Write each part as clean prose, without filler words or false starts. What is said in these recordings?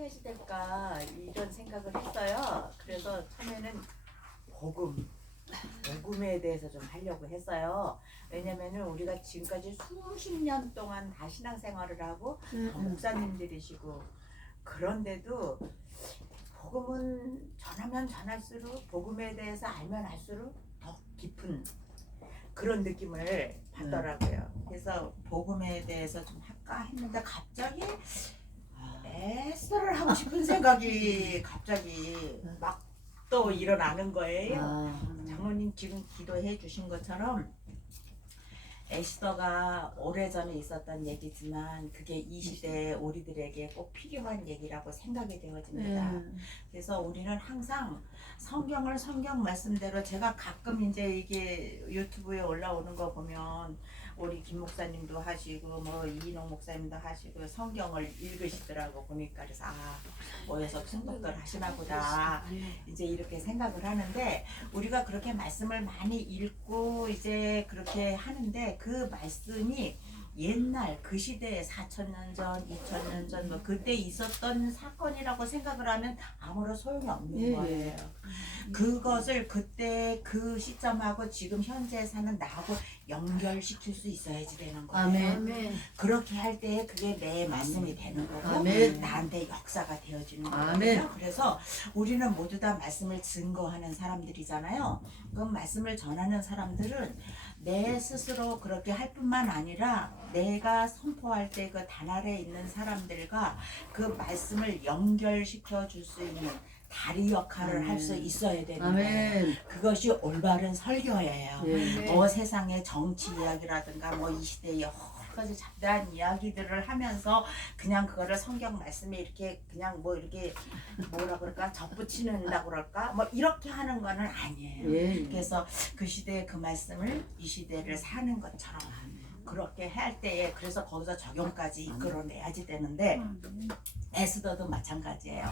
해야지 될까 이런 생각을 했어요. 그래서 처음에는 복음에 대해서 좀 하려고 했어요. 왜냐면은 우리가 지금까지 수십 년 동안 다 신앙생활을 하고 다 목사님들이시고 그런데도 복음은 전하면 전할수록 복음에 대해서 알면 알수록 더 깊은 그런 느낌을 받더라고요. 그래서 복음에 대해서 좀 할까 했는데 갑자기 에스더를 하고 싶은 생각이 갑자기 막 또 일어나는 거예요. 장모님 지금 기도해 주신 것처럼 에스더가 오래전에 있었던 얘기지만 그게 이 시대에 우리들에게 꼭 필요한 얘기라고 생각이 되어집니다. 그래서 우리는 항상 성경을 성경 말씀대로 제가 가끔 이제 이게 유튜브에 올라오는 거 보면 우리 김 목사님도 하시고 뭐 이인홍 목사님도 하시고 성경을 읽으시더라고 보니까 그래서 모여서 순독들 하시나 보다 이제 이렇게 생각을 하는데 우리가 그렇게 말씀을 많이 읽고 이제 그렇게 하는데 그 말씀이 옛날 그 시대에 4,000년 전, 2,000년 전 뭐 그때 있었던 사건이라고 생각을 하면 아무런 소용이 없는 거예요. 그것을 그때 그 시점하고 지금 현재 사는 나하고 연결시킬 수 있어야지 되는 거예요. 아멘. 그렇게 할 때 그게 내 말씀이 되는 거고 아멘. 나한테 역사가 되어지는 아멘. 거예요. 그래서 우리는 모두 다 말씀을 증거하는 사람들이잖아요. 그럼 말씀을 전하는 사람들은 내 스스로 그렇게 할 뿐만 아니라 내가 선포할 때 그 단 아래 있는 사람들과 그 말씀을 연결시켜 줄 수 있는 다리 역할을 할 수 있어야 되는 거예요. 그것이 올바른 설교예요. 뭐 세상의 정치 이야기라든가 뭐 이 시대의 여러 가지 잡다한 이야기들을 하면서 그냥 그거를 성경 말씀에 이렇게 그냥 뭐 이렇게 뭐라 그럴까 접붙이는다고 그럴까 뭐 이렇게 하는 거는 아니에요. 그래서 그 시대의 그 말씀을 이 시대를 사는 것처럼 그렇게 할 때에 그래서 거기서 적용까지 이끌어내야지 되는데 에스더도 마찬가지예요.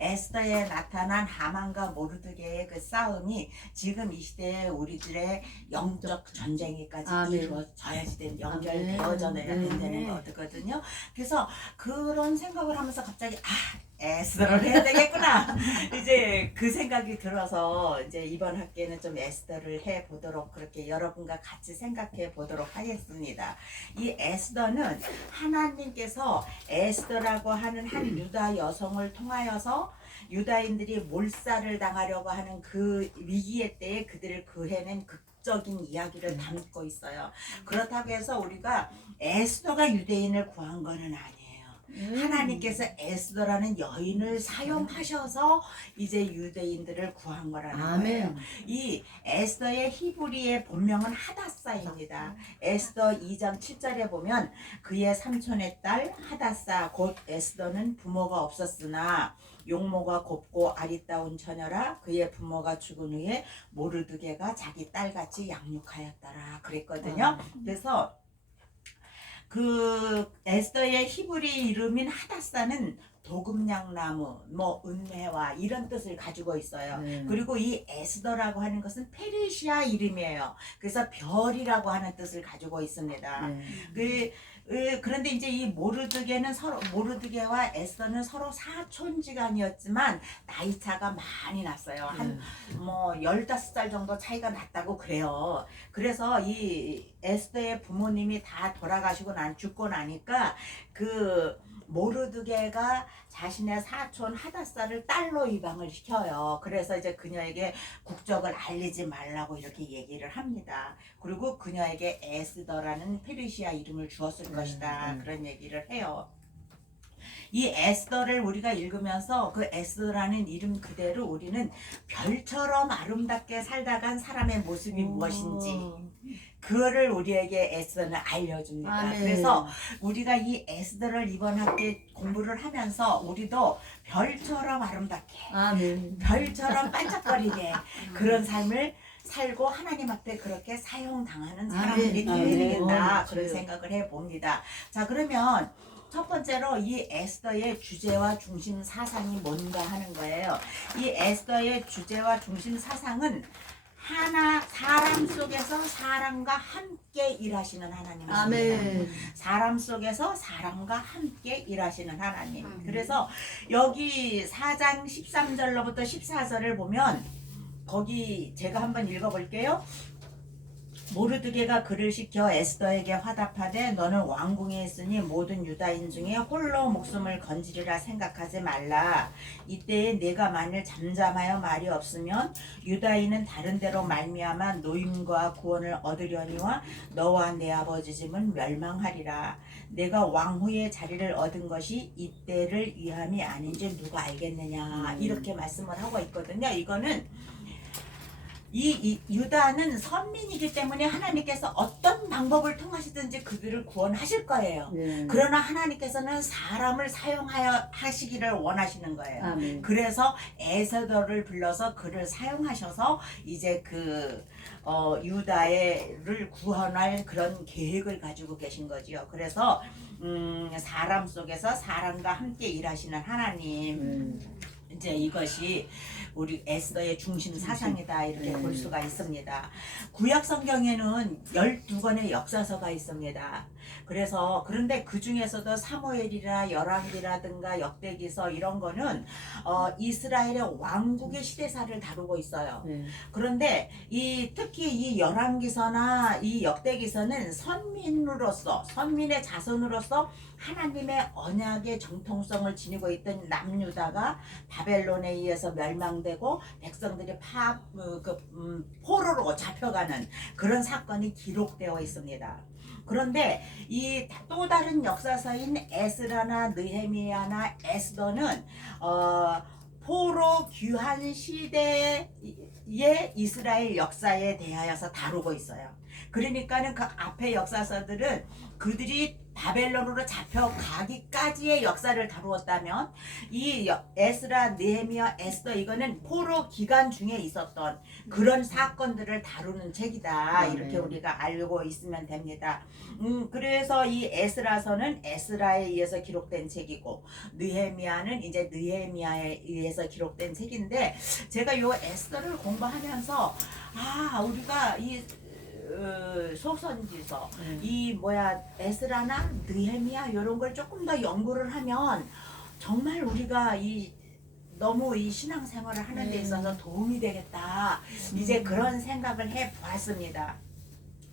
에스더에 나타난 하만과 모르드게의 그 싸움이 지금 이 시대에 우리들의 영적 전쟁이까지 이루어져야지 연결되어져야 된다는 거거든요. 그래서 그런 생각을 하면서 갑자기 에스더를 해야 되겠구나. 이제 그 생각이 들어서 이제 이번 학기에는 좀 에스더를 해 보도록 그렇게 여러분과 같이 생각해 보도록 하겠습니다. 이 에스더는 하나님께서 에스더라고 하는 한 유다 여성을 통하여서 유다인들이 몰살을 당하려고 하는 그 위기의 때에 그들을 구해낸 극적인 이야기를 담고 있어요. 그렇다고 해서 우리가 에스더가 유대인을 구한 거는 아니에요. 하나님께서 에스더라는 여인을 사용하셔서 이제 유대인들을 구한 거라는 거예요. 이 에스더의 히브리의 본명은 하다사입니다. 에스더 2장 7절에 보면 그의 삼촌의 딸 하다사 곧 에스더는 부모가 없었으나 용모가 곱고 아리따운 처녀라 그의 부모가 죽은 후에 모르드게가 자기 딸같이 양육하였더라 그랬거든요. 그래서 그 에스더의 히브리 이름인 하다사는 도금냥나무, 뭐 은혜와 이런 뜻을 가지고 있어요. 그리고 이 에스더라고 하는 것은 페르시아 이름이에요. 그래서 별이라고 하는 뜻을 가지고 있습니다. 그런데 이제 이 모르드게와 에스더는 서로 사촌지간이었지만 나이 차가 많이 났어요. 한 뭐 15살 정도 차이가 났다고 그래요. 그래서 이 에스더의 부모님이 다 돌아가시고 죽고 나니까 그 모르드게가 자신의 사촌 하다사를 딸로 입양을 시켜요. 그래서 이제 그녀에게 국적을 알리지 말라고 이렇게 얘기를 합니다. 그리고 그녀에게 에스더라는 페르시아 이름을 주었을 것이다. 그런 얘기를 해요. 이 에스더를 우리가 읽으면서 그 에스더라는 이름 그대로 우리는 별처럼 아름답게 살다 간 사람의 모습이 무엇인지 그거를 우리에게 에스더는 알려줍니다. 그래서 우리가 이 에스더를 이번 학기에 공부를 하면서 우리도 별처럼 아름답게 별처럼 반짝거리게 그런 삶을 살고 하나님 앞에 그렇게 사용당하는 사람들이 되어야 되겠다 그런 생각을 해봅니다. 자, 그러면 첫 번째로 이 에스더의 주제와 중심 사상이 뭔가 하는 거예요. 이 에스더의 주제와 중심 사상은 사람 속에서 사람과 함께 일하시는 하나님이십니다. 아멘. 사람 속에서 사람과 함께 일하시는 하나님. 그래서 여기 4장 13절로부터 14절을 보면 거기 제가 한번 읽어볼게요. 모르드게가 그를 시켜 에스더에게 화답하되 너는 왕궁에 있으니 모든 유다인 중에 홀로 목숨을 건지리라 생각하지 말라. 이때에 네가 만일 잠잠하여 말이 없으면 유다인은 다른 데로 말미암아 노임과 구원을 얻으려니와 너와 내 아버지 집은 멸망하리라. 내가 왕후의 자리를 얻은 것이 이때를 위함이 아닌지 누가 알겠느냐, 이렇게 말씀을 하고 있거든요. 이거는 이 유다는 선민이기 때문에 하나님께서 어떤 방법을 통하시든지 그들을 구원하실 거예요. 그러나 하나님께서는 사람을 사용하여 하시기를 원하시는 거예요. 아멘. 그래서 에스더를 불러서 그를 사용하셔서 이제 유다를 구원할 그런 계획을 가지고 계신 거지요. 그래서 사람 속에서 사람과 함께 일하시는 하나님, 이제 이것이 우리 에스더의 중심 사상이다, 이렇게 볼 수가 있습니다. 구약 성경에는 12권의 역사서가 있습니다. 그런데 그 중에서도 사무엘이나 열왕기라든가 역대기서 이런 거는 이스라엘의 왕국의 시대사를 다루고 있어요. 그런데 특히 이 열왕기서나 이 역대기서는 선민의 자손으로서 하나님의 언약의 정통성을 지니고 있던 남유다가 바벨론에 의해서 멸망되고 백성들이 포로로 잡혀가는 그런 사건이 기록되어 있습니다. 그런데 이 또 다른 역사서인 에스라나 느헤미야나 에스더는 포로 귀환 시대의 이스라엘 역사에 대하여서 다루고 있어요. 그러니까는 그 앞에 역사서들은 그들이 바벨론으로 잡혀가기까지의 역사를 다루었다면 이 에스라, 느헤미야, 에스더 이거는 포로 기간 중에 있었던 그런 사건들을 다루는 책이다, 이렇게 우리가 알고 있으면 됩니다. 그래서 이 에스라서는 에스라에 의해서 기록된 책이고 느헤미야는 이제 느헤미야에 의해서 기록된 책인데, 제가 요 에스더를 공부하면서 우리가 이 소선지서 에스라나 느헤미야 이런 걸 조금 더 연구를 하면 정말 우리가 너무 이 신앙생활을 하는 데 있어서 도움이 되겠다, 이제 그런 생각을 해 보았습니다.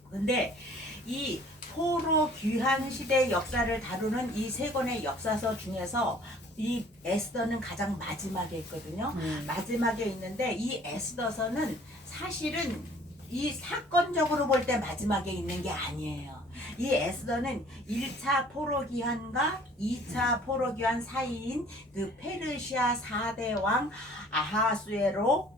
근데 이 포로 귀환 시대의 역사를 다루는 이 세 권의 역사서 중에서 이 에스더는 가장 마지막에 있거든요. 마지막에 있는데 이 에스더서는 사실은 이 사건적으로 볼 때 마지막에 있는 게 아니에요. 이 에스더는 1차 포로기환과 2차 포로기환 사이인 그 페르시아 4대 왕 아하수에로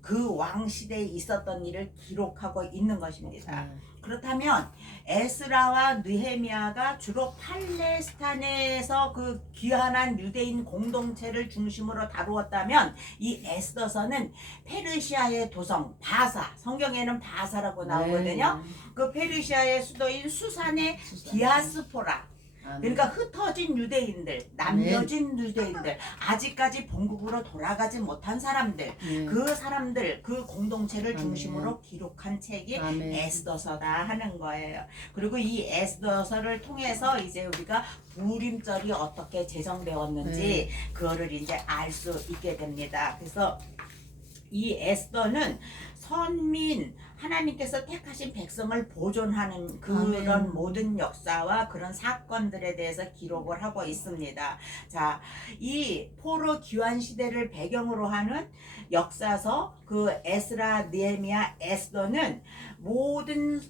그 왕 시대에 있었던 일을 기록하고 있는 것입니다. 그렇다면 에스라와 느헤미야가 주로 팔레스타인에서 그 귀환한 유대인 공동체를 중심으로 다루었다면 이 에스더서는 페르시아의 도성 바사, 성경에는 바사라고 나오거든요. 그 페르시아의 수도인 수산의 디아스포라, 그러니까 흩어진 유대인들, 남겨진 유대인들, 아직까지 본국으로 돌아가지 못한 사람들, 그 사람들, 그 공동체를 중심으로 기록한 책이 에스더서다 하는 거예요. 그리고 이 에스더서를 통해서 이제 우리가 부림절이 어떻게 제정되었는지 그거를 이제 알 수 있게 됩니다. 그래서 이 에스더는 선민, 하나님께서 택하신 백성을 보존하는 그런 모든 역사와 그런 사건들에 대해서 기록을 하고 있습니다. 자, 이 포로 귀환 시대를 배경으로 하는 역사서 그 에스라, 느헤미야, 에스더는 모든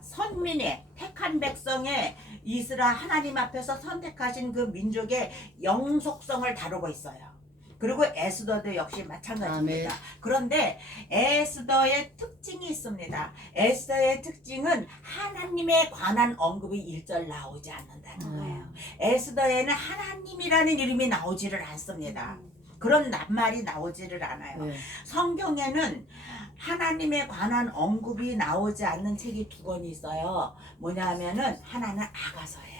선민의 택한 백성의 이스라 하나님 앞에서 선택하신 그 민족의 영속성을 다루고 있어요. 그리고 에스더도 역시 마찬가지입니다. 그런데 에스더의 특징이 있습니다. 에스더의 특징은 하나님에 관한 언급이 일절 나오지 않는다는 거예요. 에스더에는 하나님이라는 이름이 나오지를 않습니다. 그런 낱말이 나오지를 않아요. 성경에는 하나님에 관한 언급이 나오지 않는 책이 2권이 있어요. 뭐냐 하면은 하나는 아가서예요.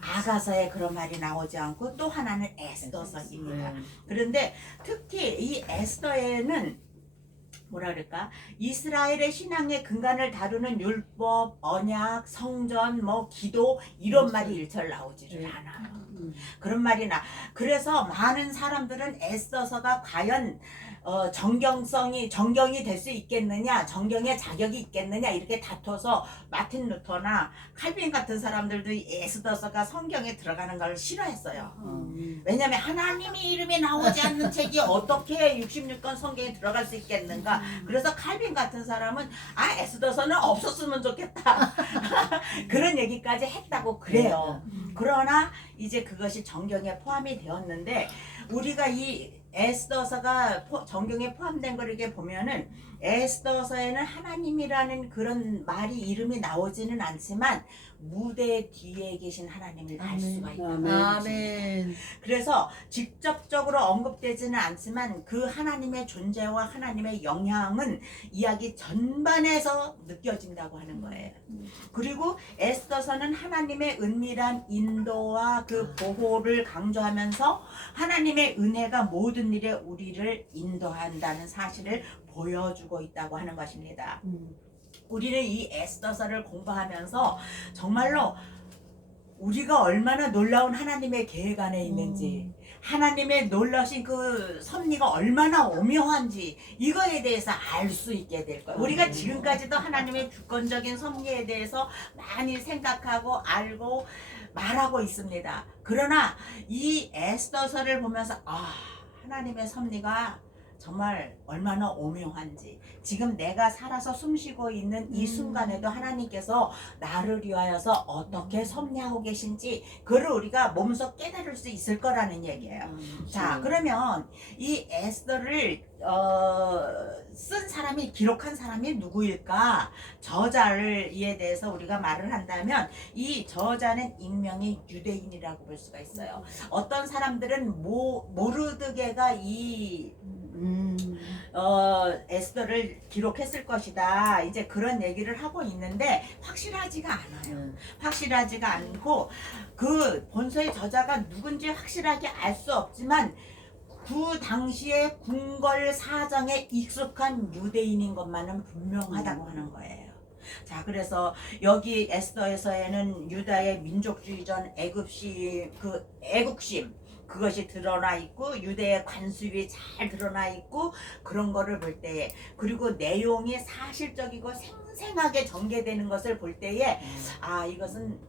아가서에 그런 말이 나오지 않고 또 하나는 에스더서입니다. 그런데 특히 이 에스더에는 뭐라 그럴까? 이스라엘의 신앙의 근간을 다루는 율법, 언약, 성전, 뭐 기도 이런 말이 일절 나오지를 않아요. 그런 말이 나. 그래서 많은 사람들은 애써서가 과연 정경이 될 수 있겠느냐, 정경의 자격이 있겠느냐 이렇게 다퉈서 마틴 루터나 칼빈 같은 사람들도 애써서가 성경에 들어가는 걸 싫어했어요. 왜냐하면 하나님의 이름이 나오지 않는 책이 어떻게 66권 성경에 들어갈 수 있겠는가. 그래서 칼빈 같은 사람은 에스더서는 없었으면 좋겠다. 그런 얘기까지 했다고 그래요. 그러나 이제 그것이 정경에 포함이 되었는데 우리가 이 에스더서가 정경에 포함된 걸 이렇게 보면은 에스더서에는 하나님이라는 그런 말이 이름이 나오지는 않지만 무대 뒤에 계신 하나님을 알 수가 있다. 아멘. 그래서 직접적으로 언급되지는 않지만 그 하나님의 존재와 하나님의 영향은 이야기 전반에서 느껴진다고 하는 거예요. 그리고 에스더서는 하나님의 은밀한 인도와 그 보호를 강조하면서 하나님의 은혜가 모든 일에 우리를 인도한다는 사실을 보여주고 있다고 하는 것입니다. 우리는 이 에스더서를 공부하면서 정말로 우리가 얼마나 놀라운 하나님의 계획 안에 있는지 하나님의 놀라신 그 섭리가 얼마나 오묘한지 이거에 대해서 알 수 있게 될 거예요. 우리가 지금까지도 하나님의 주권적인 섭리에 대해서 많이 생각하고 알고 말하고 있습니다. 그러나 이 에스더서를 보면서 하나님의 섭리가 정말 얼마나 오묘한지 지금 내가 살아서 숨쉬고 있는 이 순간에도 하나님께서 나를 위하여서 어떻게 섭리하고 계신지 그걸 우리가 몸소 깨달을 수 있을 거라는 얘기예요. 자, 그러면 이 에스더를 쓴 사람이 기록한 사람이 누구일까? 저자에 대해서 우리가 말을 한다면 이 저자는 익명의 유대인이라고 볼 수가 있어요. 어떤 사람들은 모르드게가 이 에스더를 기록했을 것이다. 이제 그런 얘기를 하고 있는데 확실하지가 않아요. 확실하지가 않고 그 본서의 저자가 누군지 확실하게 알 수 없지만 그 당시에 궁궐 사정에 익숙한 유대인인 것만은 분명하다고 하는 거예요. 자, 그래서 여기 에스더에서에는 유다의 민족주의전 애국심 그것이 드러나 있고 유대의 관습이 잘 드러나 있고 그런 거를 볼 때에 그리고 내용이 사실적이고 생생하게 전개되는 것을 볼 때에 이것은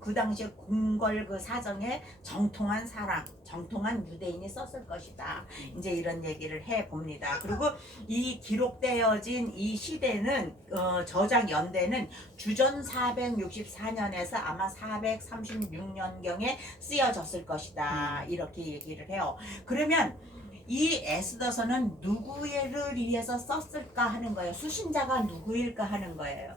그 당시에 궁궐 그 사정에 정통한 사람 정통한 유대인이 썼을 것이다. 이제 이런 얘기를 해 봅니다. 그리고 이 기록되어진 이 시대는 저작 연대는 주전 464년에서 아마 436년경에 쓰여졌을 것이다. 이렇게 얘기를 해요. 그러면 이 에스더서는 누구를 위해서 썼을까 하는 거예요. 수신자가 누구일까 하는 거예요.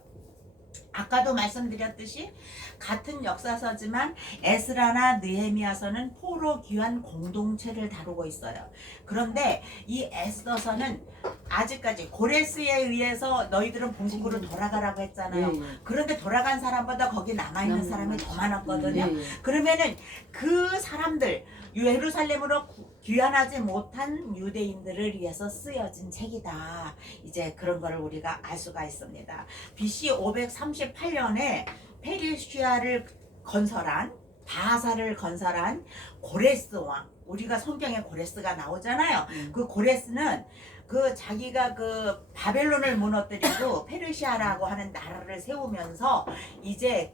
아까도 말씀드렸듯이 같은 역사서지만 에스라나 느헤미야서는 포로 귀환 공동체를 다루고 있어요. 그런데 이 에스더서는 아직까지 고레스에 의해서 너희들은 본국으로 돌아가라고 했잖아요. 그런데 돌아간 사람보다 거기 남아있는 사람이 더 많았거든요. 그러면은 그 사람들 예루살렘으로 귀환하지 못한 유대인들을 위해서 쓰여진 책이다. 이제 그런 거를 우리가 알 수가 있습니다. BC 538년에 페르시아를 건설한 바사를 건설한 고레스 왕. 우리가 성경에 고레스가 나오잖아요. 그 고레스는 그 자기가 그 바벨론을 무너뜨리고 페르시아라고 하는 나라를 세우면서 이제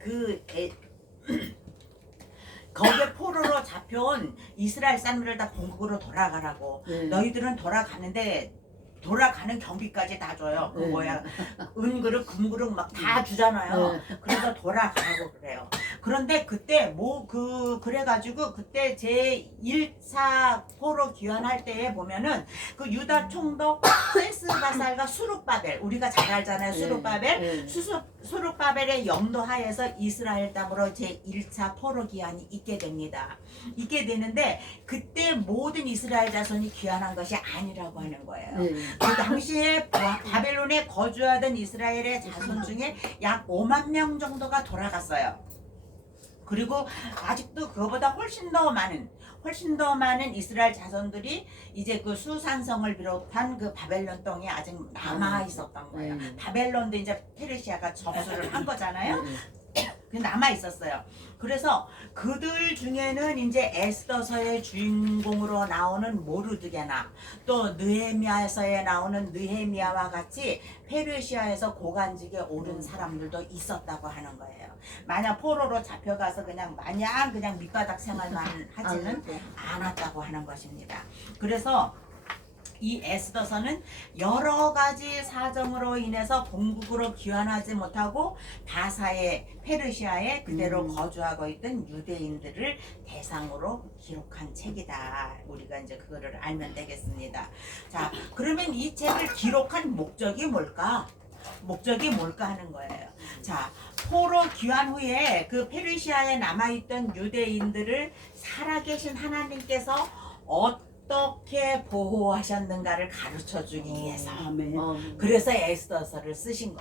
거기에 포로로 잡혀온 이스라엘 사람들을 다 본국으로 돌아가라고. 너희들은 돌아가는 경비까지 다 줘요. 그 은그릇 금그릇 막 다 주잖아요. 그래서 돌아가라고 그래요. 그런데 그때 그래가지고 그때 제 1차 포로 귀환할 때에 보면은 그 유다 총독 셀스바살과 수룹바벨 우리가 잘 알잖아요. 수룹바벨 수룹바벨의 영도하에서 이스라엘 땅으로 제 1차 포로 귀환이 있게 됩니다. 있게 되는데 그때 모든 이스라엘 자손이 귀환한 것이 아니라고 하는 거예요. 그 당시에 바벨론에 거주하던 이스라엘의 자손 중에 약 5만 명 정도가 돌아갔어요. 그리고 아직도 그거보다 훨씬 더 많은 이스라엘 자손들이 이제 그 수산성을 비롯한 그 바벨론 땅에 아직 남아 있었던 거예요. 네. 바벨론도 이제 페르시아가 접수를 한 거잖아요. 네. 그 남아 있었어요. 그래서 그들 중에는 이제 에스더서의 주인공으로 나오는 모르드게나 또 느헤미야서에 나오는 느헤미야와 같이 페르시아에서 고관직에 오른 사람들도 있었다고 하는 거예요. 만약 포로로 잡혀가서 그냥 마냥 그냥 밑바닥 생활만 하지는 않았다고 하는 것입니다. 그래서 이 에스더서는 여러 가지 사정으로 인해서 본국으로 귀환하지 못하고 바사의 페르시아에 그대로 거주하고 있던 유대인들을 대상으로 기록한 책이다. 우리가 이제 그거를 알면 되겠습니다. 자, 그러면 이 책을 기록한 목적이 뭘까? 목적이 뭘까 하는 거예요. 자, 포로 귀환 후에 그 페르시아에 남아있던 유대인들을 살아계신 하나님께서 어떻게 보호하셨는가를 가르쳐 주기 위해서. 그래서 에스더서를 쓴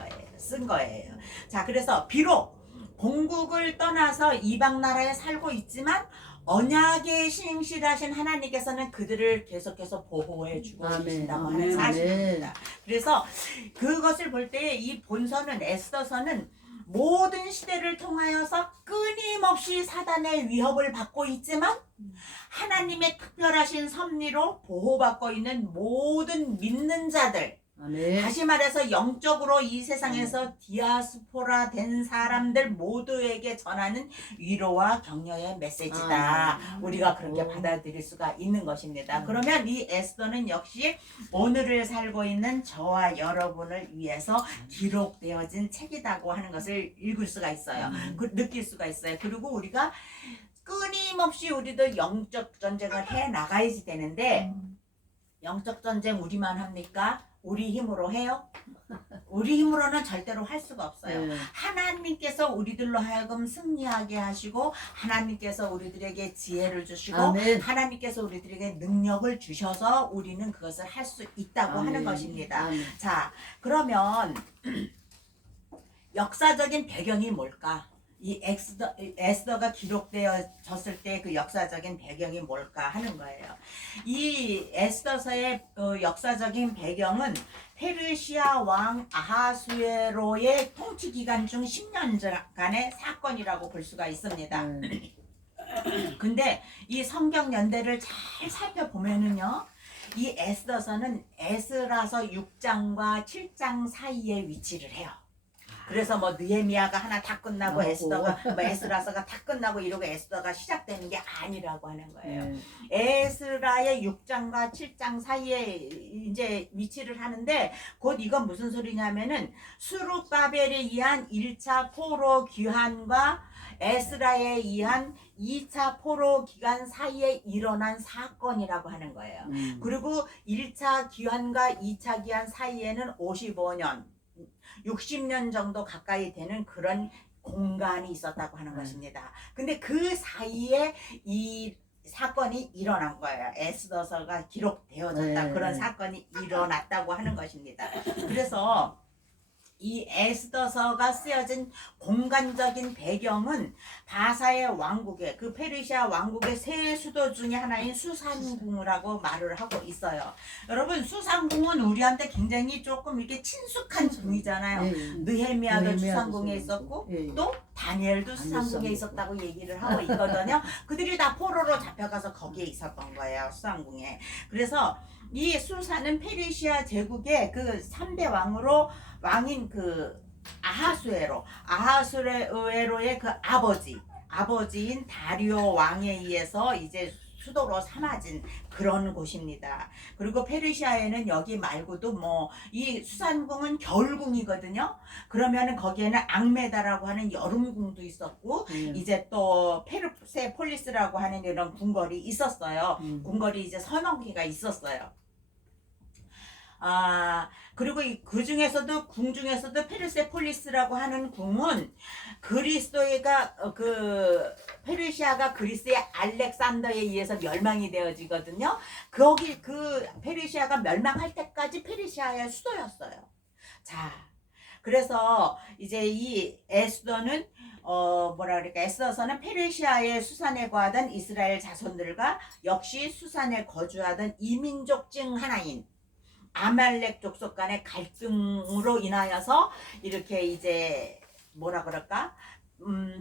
거예요. 자, 그래서 비록 본국을 떠나서 이방 나라에 살고 있지만 언약에 신실하신 하나님께서는 그들을 계속해서 보호해 주고 계신다고 하는 사실입니다. 그래서 그것을 볼 때 이 본서는 에스더서는 모든 시대를 통하여서 끊임없이 사단의 위협을 받고 있지만 하나님의 특별하신 섭리로 보호받고 있는 모든 믿는 자들, 다시 말해서 영적으로 이 세상에서 디아스포라 된 사람들 모두에게 전하는 위로와 격려의 메시지다. 우리가 그렇게 받아들일 수가 있는 것입니다. 그러면 이 에스더는 역시 오늘을 살고 있는 저와 여러분을 위해서 기록되어진 책이라고 하는 것을 읽을 수가 있어요. 느낄 수가 있어요. 그리고 우리가 끊임없이 우리도 영적 전쟁을 해 나가야지 되는데 영적 전쟁 우리만 합니까? 우리 힘으로 해요? 우리 힘으로는 절대로 할 수가 없어요. 하나님께서 우리들로 하여금 승리하게 하시고 하나님께서 우리들에게 지혜를 주시고 하나님께서 우리들에게 능력을 주셔서 우리는 그것을 할 수 있다고 하는 것입니다. 자, 그러면 역사적인 배경이 뭘까? 이 에스더가 기록되어졌을 때 그 역사적인 배경이 뭘까 하는 거예요. 이 에스더서의 역사적인 배경은 페르시아 왕 아하수에로의 통치 기간 중 10년간의 사건이라고 볼 수가 있습니다. 근데 이 성경 연대를 잘 살펴보면은요, 이 에스더서는 에스라서 6장과 7장 사이에 위치를 해요. 그래서 뭐 느헤미야가 하나 다 끝나고 에스더가 뭐 에스라서가 다 끝나고 이러고 에스더가 시작되는 게 아니라고 하는 거예요. 에스라의 6장과 7장 사이에 이제 위치를 하는데 곧 이건 무슨 소리냐면은 수룹바벨에 의한 1차 포로 귀환과 에스라에 의한 2차 포로 기간 사이에 일어난 사건이라고 하는 거예요. 그리고 1차 귀환과 2차 귀환 사이에는 55년 60년 정도 가까이 되는 그런 공간이 있었다고 하는 것입니다. 근데 그 사이에 이 사건이 일어난 거예요. 에스더서가 기록되어졌다. 그런 사건이 일어났다고 하는 것입니다. 그래서 이 에스더서가 쓰여진 공간적인 배경은 바사의 왕국의 그 페르시아 왕국의 세 수도 중에 하나인 수산궁이라고 말을 하고 있어요. 여러분 수산궁은 우리한테 굉장히 조금 이렇게 친숙한 궁이잖아요. 느헤미야도 수산궁에 있었고 또 다니엘도 수산궁에 있었다고 얘기를 하고 있거든요. 그들이 다 포로로 잡혀가서 거기에 있었던 거예요. 수산궁에. 그래서 이 수산은 페르시아 제국의 그 3대 왕인 그 아하수에로의 그 아버지인 다리오 왕에 의해서 이제 수도로 삼아진 그런 곳입니다. 그리고 페르시아에는 여기 말고도 뭐 이 수산궁은 겨울궁이거든요. 그러면은 거기에는 앙메다라고 하는 여름궁도 있었고 이제 또 페르세폴리스라고 하는 이런 궁궐이 있었어요. 궁궐이 이제 서너 개가 있었어요. 그리고 그 중에서도 궁 중에서도 페르세폴리스라고 하는 궁은 그리스도가 그 페르시아가 그리스의 알렉산더에 의해서 멸망이 되어지거든요. 거기 그 페르시아가 멸망할 때까지 페르시아의 수도였어요. 자, 그래서 이제 이 에스더는 뭐라 그럴까, 에스더서는 페르시아의 수산에 거하던 이스라엘 자손들과 역시 수산에 거주하던 이민족 중 하나인 아말렉 족속 간의 갈등으로 인하여서 이렇게 이제 뭐라 그럴까,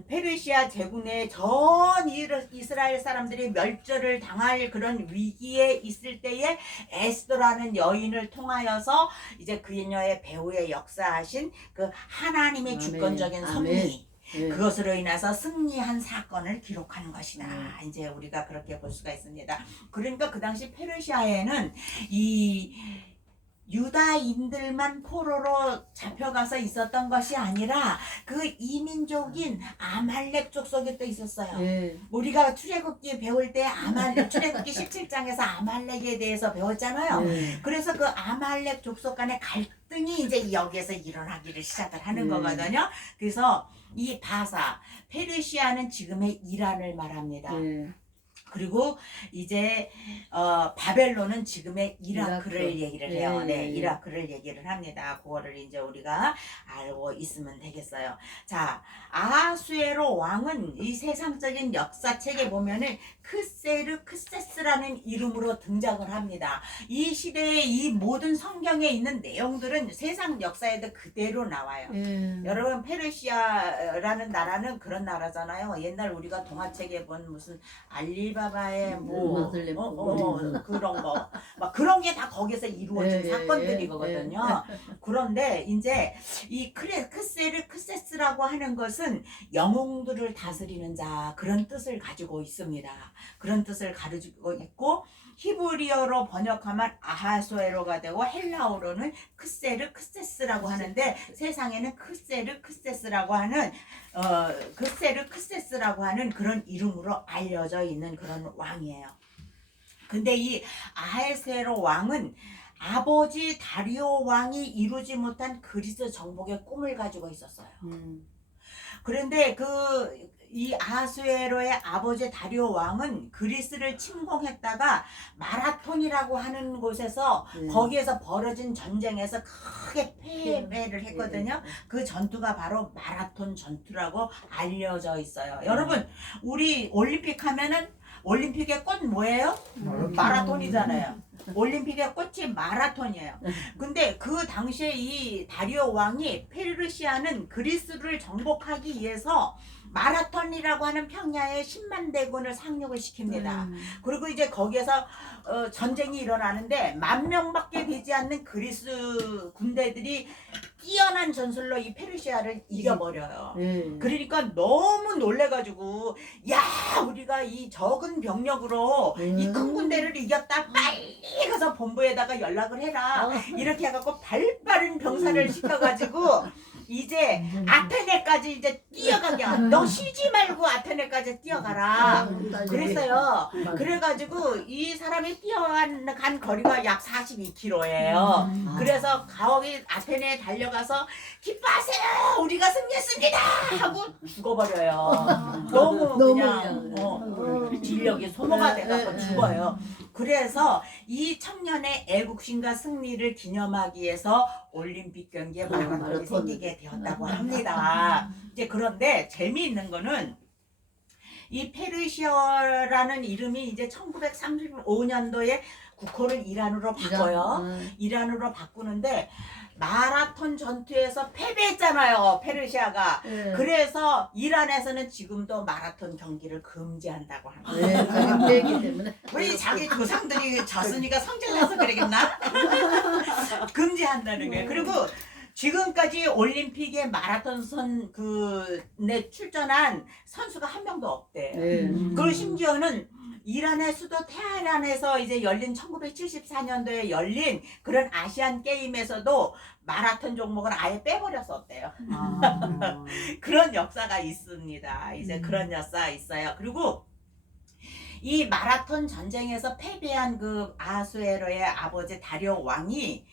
페르시아 제국 내 전 이스라엘 사람들이 멸절을 당할 그런 위기에 있을 때에 에스더라는 여인을 통하여서 이제 그녀의 배후에 역사하신 그 하나님의 아멘. 주권적인 아멘. 섭리, 네. 그것으로 인해서 승리한 사건을 기록하는 것이다. 이제 우리가 그렇게 볼 수가 있습니다. 그러니까 그 당시 페르시아에는 이 유다인들만 포로로 잡혀가서 있었던 것이 아니라 그 이민족인 아말렉 족속이 또 있었어요. 네. 우리가 출애굽기 배울 때 아말렉, 출애굽기 17장에서 아말렉에 대해서 배웠잖아요. 네. 그래서 그 아말렉 족속 간의 갈등이 이제 여기에서 일어나기를 시작을 하는 거거든요. 그래서 이 바사, 페르시아는 지금의 이란을 말합니다. 네. 그리고 이제 바벨론은 지금의 이라크를 이라크. 얘기를 해요. 네. 네, 이라크를 얘기를 합니다. 그거를 이제 우리가 알고 있으면 되겠어요. 자, 아하수에로 왕은 이 세상적인 역사책에 보면은 크세르크세스라는 이름으로 등장을 합니다. 이 시대의 이 모든 성경에 있는 내용들은 세상 역사에도 그대로 나와요. 네. 여러분, 페르시아라는 나라는 그런 나라잖아요. 옛날 우리가 동화책에 본 무슨 알리바바의 뭐 마슬렘 그런 거, 막 그런 게 다 거기서 이루어진 예, 예, 사건들이거든요. 그런데 이제 이 크세르크세스라고 하는 것은 영웅들을 다스리는 자, 그런 뜻을 가지고 있습니다. 그런 뜻을 가지고 있고, 히브리어로 번역하면 아하수에로가 되고 헬라어로는 크세르크세스라고 하는데, 세상에는 크세르크세스라고 하는 크세르크세스라고 하는 그런 이름으로 알려져 있는 그런 왕이에요. 근데 이 아하수에로 왕은 아버지 다리오 왕이 이루지 못한 그리스 정복의 꿈을 가지고 있었어요. 그런데 이 아하수에로의 아버지 다리오 왕은 그리스를 침공했다가 마라톤이라고 하는 곳에서 거기에서 벌어진 전쟁에서 크게 패배를 했거든요. 그 전투가 바로 마라톤 전투라고 알려져 있어요. 여러분, 우리 올림픽 하면은 올림픽의 꽃 뭐예요? 마라톤이잖아요. 올림픽의 꽃이 마라톤이에요. 근데 그 당시에 이 다리오 왕이 페르시아는 그리스를 정복하기 위해서 마라톤이라고 하는 평야에 10만 대군을 상륙을 시킵니다. 그리고 이제 거기에서 전쟁이 일어나는데 10,000명밖에 되지 않는 그리스 군대들이 뛰어난 전술로 이 페르시아를 이겨버려요. 그러니까 너무 놀래가지고, 야, 우리가 이 적은 병력으로 이 큰 군대를 이겼다, 빨리 가서 본부에다가 연락을 해라, 이렇게 해갖고 발빠른 병사를 시켜가지고 이제 아테네까지 이제 뛰어가게, 너 쉬지 말고 아테네까지 뛰어가라. 그랬어요. 그래가지고 이 사람이 뛰어간 거리가 약 42km예요. 그래서 거기 아테네에 달려가서 기뻐하세요, 우리가 승리했습니다 하고 죽어버려요. 너무 그냥 진력이 소모가 돼가지고 죽어요. 그래서 이 청년의 애국심과 승리를 기념하기 위해서 올림픽 경기에 마라톤이 생기게 되었다고 합니다. 이제 그런데 재미있는 거는 이 페르시아라는 이름이 이제 1935년도에 국호를 이란으로 바꿔요. 이란으로 바꾸는데 마라톤 전투에서 패배했잖아요, 페르시아가. 그래서 이란에서는 지금도 마라톤 경기를 금지한다고 합니다. 우리 자기 조상들이 졌으니까 성질나서 그러겠나? 금지한다는 거예요. 그리고 지금까지 올림픽에 마라톤 내 출전한 선수가 한 명도 없대. 그리고 심지어는 이란의 수도 테헤란에서 이제 열린 1974년도에 열린 그런 아시안 게임에서도 마라톤 종목을 아예 빼버렸었대요. 그런 역사가 있습니다. 이제 그런 역사가 있어요. 그리고 이 마라톤 전쟁에서 패배한 그 아하수에로의 아버지 다리오 왕이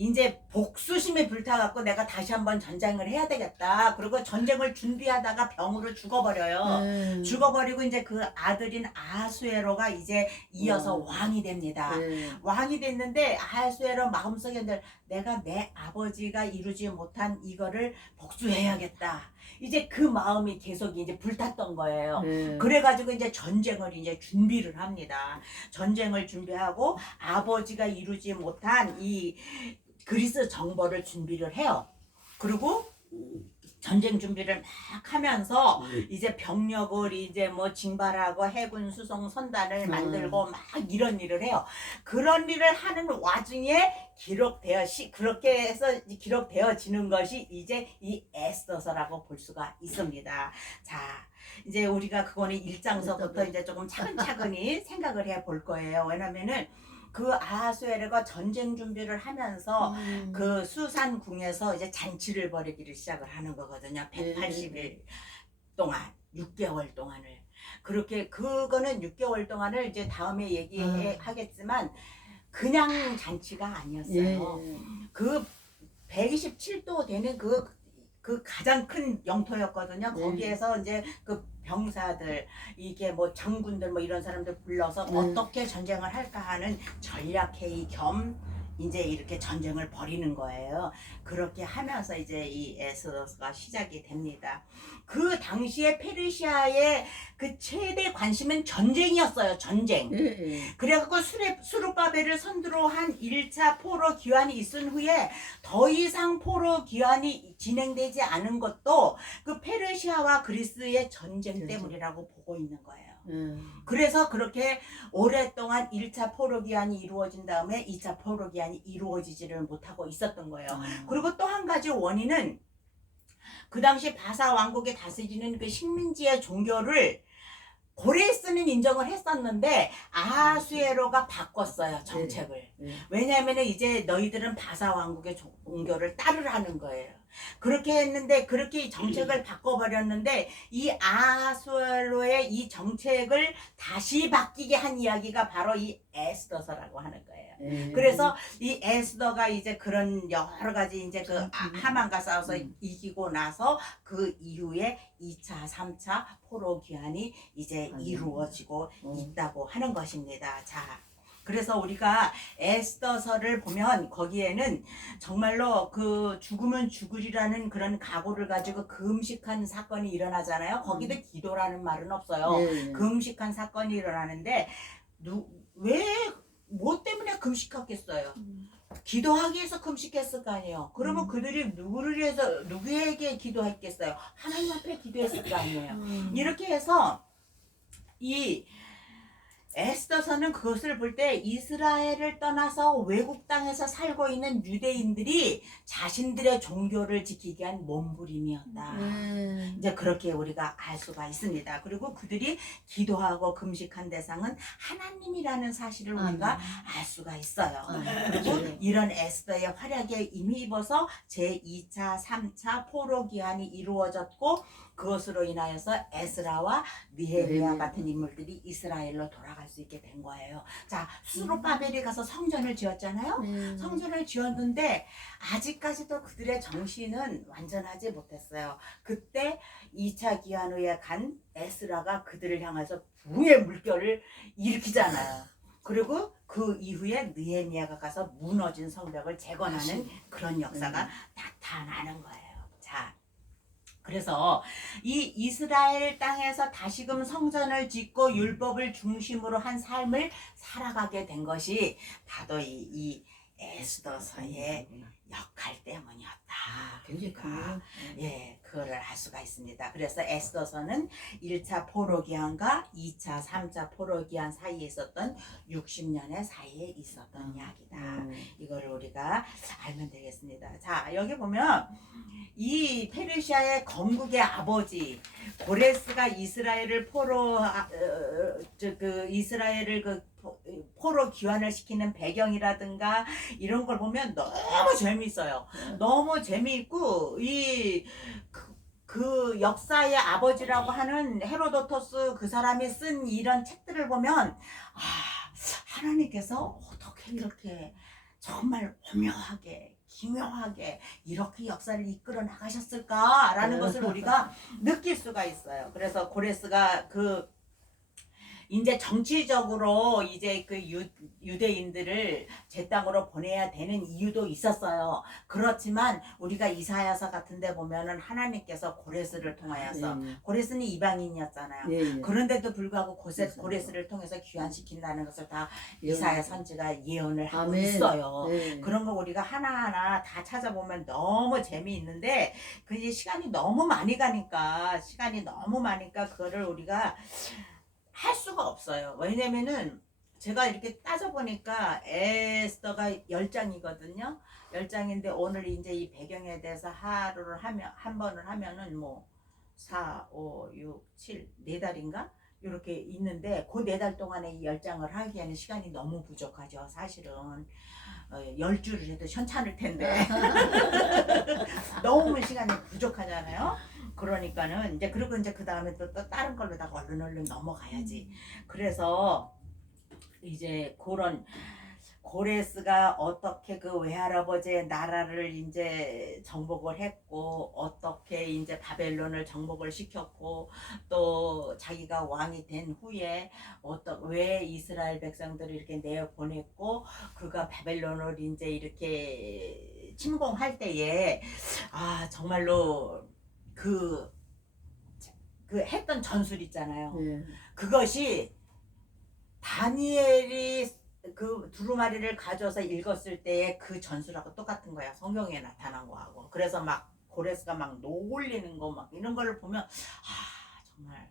이제 복수심에 불타갖고 내가 다시 한번 전쟁을 해야 되겠다. 그리고 전쟁을 준비하다가 병으로 죽어버려요. 죽어버리고 이제 그 아들인 아하수에로가 이제 이어서 왕이 됩니다. 왕이 됐는데 아하수에로 마음속에 내가 내 아버지가 이루지 못한 이거를 복수해야겠다. 이제 그 마음이 계속 이제 불탔던 거예요. 그래가지고 이제 전쟁을 이제 준비를 합니다. 전쟁을 준비하고 아버지가 이루지 못한 이 그리스 정벌을 준비를 해요. 그리고 전쟁 준비를 막 하면서 이제 병력을 이제 뭐 징발하고 해군 수송 선단을 만들고 막 이런 일을 해요. 그런 일을 하는 와중에 그렇게 해서 기록되어지는 것이 이제 이 에스더서라고 볼 수가 있습니다. 자, 이제 우리가 그거는 1장서부터 이제 조금 차근차근히 생각을 해 볼 거예요. 왜냐면은 그 아하수에르가 전쟁 준비를 하면서 그 수산궁에서 이제 잔치를 벌이기를 시작을 하는 거거든요. 180일 동안, 6개월 동안을. 그렇게 그거는 6개월 동안을 이제 다음에 얘기하겠지만 그냥 잔치가 아니었어요. 그 127도 되는 그 가장 큰 영토였거든요. 거기에서 이제 그 병사들, 이게 뭐 장군들 뭐 이런 사람들 불러서 어떻게 전쟁을 할까 하는 전략회의 겸 이제 이렇게 전쟁을 벌이는 거예요. 그렇게 하면서 이제 이 에스더가 시작이 됩니다. 그 당시에 페르시아의 그 최대 관심은 전쟁이었어요. 전쟁. 그래갖고 수르바벨을 선두로 한 1차 포로 기환이 있은 후에 더 이상 포로 기환이 진행되지 않은 것도 그 페르시아와 그리스의 전쟁 때문이라고 보고 있는 거예요. 그래서 그렇게 오랫동안 1차 포로 기한이 이루어진 다음에 2차 포로 기한이 이루어지지를 못하고 있었던 거예요. 그리고 또 한 가지 원인은 그 당시 바사 왕국에 다스리는 그 식민지의 종교를 고레스는 인정을 했었는데 아하수에로가 바꿨어요, 정책을. 왜냐하면 이제 너희들은 바사 왕국의 종교를 따르라는 거예요. 그렇게 했는데 그렇게 정책을 바꿔버렸는데 이 아하수에로의 이 정책을 다시 바뀌게 한 이야기가 바로 이 에스더서라고 하는 거예요. 그래서 이 에스더가 이제 그런 여러 가지 이제 그 하만과 싸워서 이기고 나서 그 이후에 2차, 3차 포로 귀환이 이제 이루어지고 있다고 하는 것입니다. 자, 그래서 우리가 에스더서를 보면 거기에는 정말로 그 죽으면 죽으리라는 그런 각오를 가지고 금식한 사건이 일어나잖아요. 거기도 기도라는 말은 없어요. 금식한 사건이 일어나는데 뭐 때문에 금식했겠어요? 기도하기 위해서 금식했을 거 아니에요. 그러면 그들이 누구를 위해서 누구에게 기도했겠어요? 하나님 앞에 기도했을 거 아니에요. 이렇게 해서 이 에스더서는 그것을 볼 때 이스라엘을 떠나서 외국 땅에서 살고 있는 유대인들이 자신들의 종교를 지키기 위한 몸부림이었다. 이제 그렇게 우리가 알 수가 있습니다. 그리고 그들이 기도하고 금식한 대상은 하나님이라는 사실을 우리가 알 수가 있어요. 그리고 이런 에스더의 활약에 힘입어서 제2차, 3차 포로 기한이 이루어졌고 그것으로 인하여서 에스라와 느헤미야 같은 인물들이 이스라엘로 돌아갈 수 있게 된 거예요. 자, 수르바벨이 가서 성전을 지었잖아요. 성전을 지었는데 아직까지도 그들의 정신은 완전하지 못했어요. 그때 2차 기한 후에 간 에스라가 그들을 향해서 붕의 물결을 일으키잖아요. 그리고 그 이후에 느헤미야가 가서 무너진 성벽을 재건하는 그런 역사가 나타나는 거예요. 자, 그래서 이 이스라엘 땅에서 다시금 성전을 짓고 율법을 중심으로 한 삶을 살아가게 된 것이 바로 이 에스더서의 역할 때문이었다. 굉장히 그러니까 예, 그거를 알 수가 있습니다. 그래서 에스더서는 1차 포로기한과 2차, 3차 포로기한 사이에 있었던 60년의 사이에 있었던 이야기다. 이거를 우리가 알면 되겠습니다. 자, 여기 보면 이 페르시아의 건국의 아버지 고레스가 이스라엘을 포로 귀환을 시키는 배경이라든가 이런 걸 보면 너무 재미있어요. 너무 재미있고 그 역사의 아버지라고 하는 헤로도토스 그 사람이 쓴 이런 책들을 보면 하나님께서 어떻게 이렇게 정말 오묘하게 기묘하게 이렇게 역사를 이끌어 나가셨을까라는 것을 우리가 느낄 수가 있어요. 그래서 고레스가 그 이제 정치적으로 이제 그 유대인들을 제 땅으로 보내야 되는 이유도 있었어요. 그렇지만 우리가 이사야서 같은 데 보면은 하나님께서 고레스를 통하여서 예, 고레스는 이방인이었잖아요. 예, 예. 그런데도 불구하고 그래서. 고레스를 통해서 귀환시킨다는 것을 다 예언. 이사야 선지가 예언을 하고 아멘. 있어요. 예. 그런 거 우리가 하나하나 다 찾아보면 너무 재미있는데 그 이제 시간이 너무 많이 가니까 그거를 우리가 할 수가 없어요. 왜냐면은 제가 이렇게 따져보니까 에스더가 10장이거든요. 10장인데 오늘 이제 이 배경에 대해서 하루를 하면 한 번을 하면은 뭐 4, 5, 6, 7, 4달인가? 이렇게 있는데 그 4달 동안에 이 10장을 하기에는 시간이 너무 부족하죠. 사실은 10주를 해도 현찮을 텐데 너무 시간이 부족하잖아요. 그러니까는 이제 그리고 이제 그 다음에 또 다른 걸로다가 얼른 넘어가야지. 그래서 이제 그런 고레스가 어떻게 그 외할아버지의 나라를 이제 정복을 했고 어떻게 이제 바벨론을 정복을 시켰고 또 자기가 왕이 된 후에 왜 이스라엘 백성들을 이렇게 내어 보냈고 그가 바벨론을 이제 이렇게 침공할 때에 정말로 그 했던 전술 있잖아요. 예. 그것이 다니엘이 그 두루마리를 가져서 읽었을 때의 그 전술하고 똑같은 거야. 성경에 나타난 거하고. 그래서 막 고레스가 막 놀리는 거 막 이런 걸 보면 정말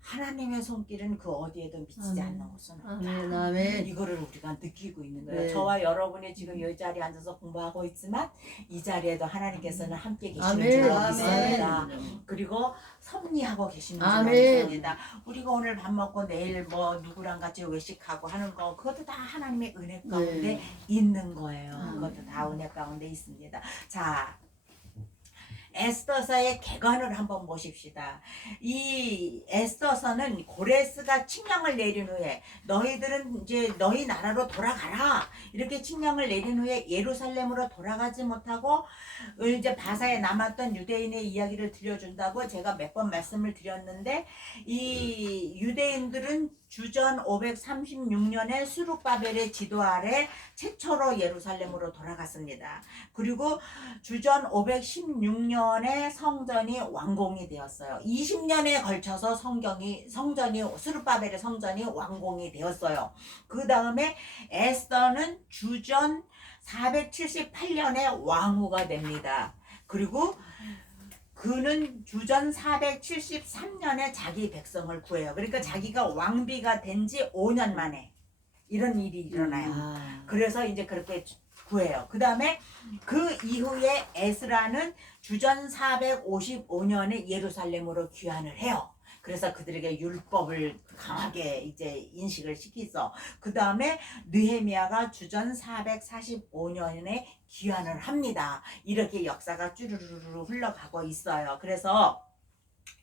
하나님의 손길은 그 어디에도 미치지 않는 곳은 없다. 아멘. 아멘. 이거를 우리가 느끼고 있는 거예요. 네. 저와 여러분이 지금 이 자리에 앉아서 공부하고 있지만 이 자리에도 하나님께서는 함께 계시는 아멘. 줄 아멘. 믿습니다. 그리고 섭리하고 계시는 줄 아멘. 믿습니다. 우리가 오늘 밥 먹고 내일 뭐 누구랑 같이 외식하고 하는 거 그것도 다 하나님의 은혜 가운데 네. 있는 거예요. 그것도 다 은혜 가운데 있습니다. 자, 에스더서의 개관을 한번 보십시다. 이 에스더서는 고레스가 칙령을 내린 후에 너희들은 이제 너희 나라로 돌아가라 이렇게 칙령을 내린 후에 예루살렘으로 돌아가지 못하고 이제 바사에 남았던 유대인의 이야기를 들려준다고 제가 몇 번 말씀을 드렸는데 이 유대인들은 주전 536년에 수룹바벨의 지도 아래 최초로 예루살렘으로 돌아갔습니다. 그리고 주전 516년에 성전이 완공이 되었어요. 20년에 걸쳐서 성전이 수룹바벨의 성전이 완공이 되었어요. 그 다음에 에스더는 주전 478년에 왕후가 됩니다. 그리고 그는 주전 473년에 자기 백성을 구해요. 그러니까 자기가 왕비가 된 지 5년 만에 이런 일이 일어나요. 그래서 이제 그렇게 구해요. 그 다음에 그 이후에 에스라는 주전 455년에 예루살렘으로 귀환을 해요. 그래서 그들에게 율법을 강하게 이제 인식을 시키죠. 그 다음에 느헤미야가 주전 445년에 귀환을 합니다. 이렇게 역사가 쭈루루루 흘러가고 있어요. 그래서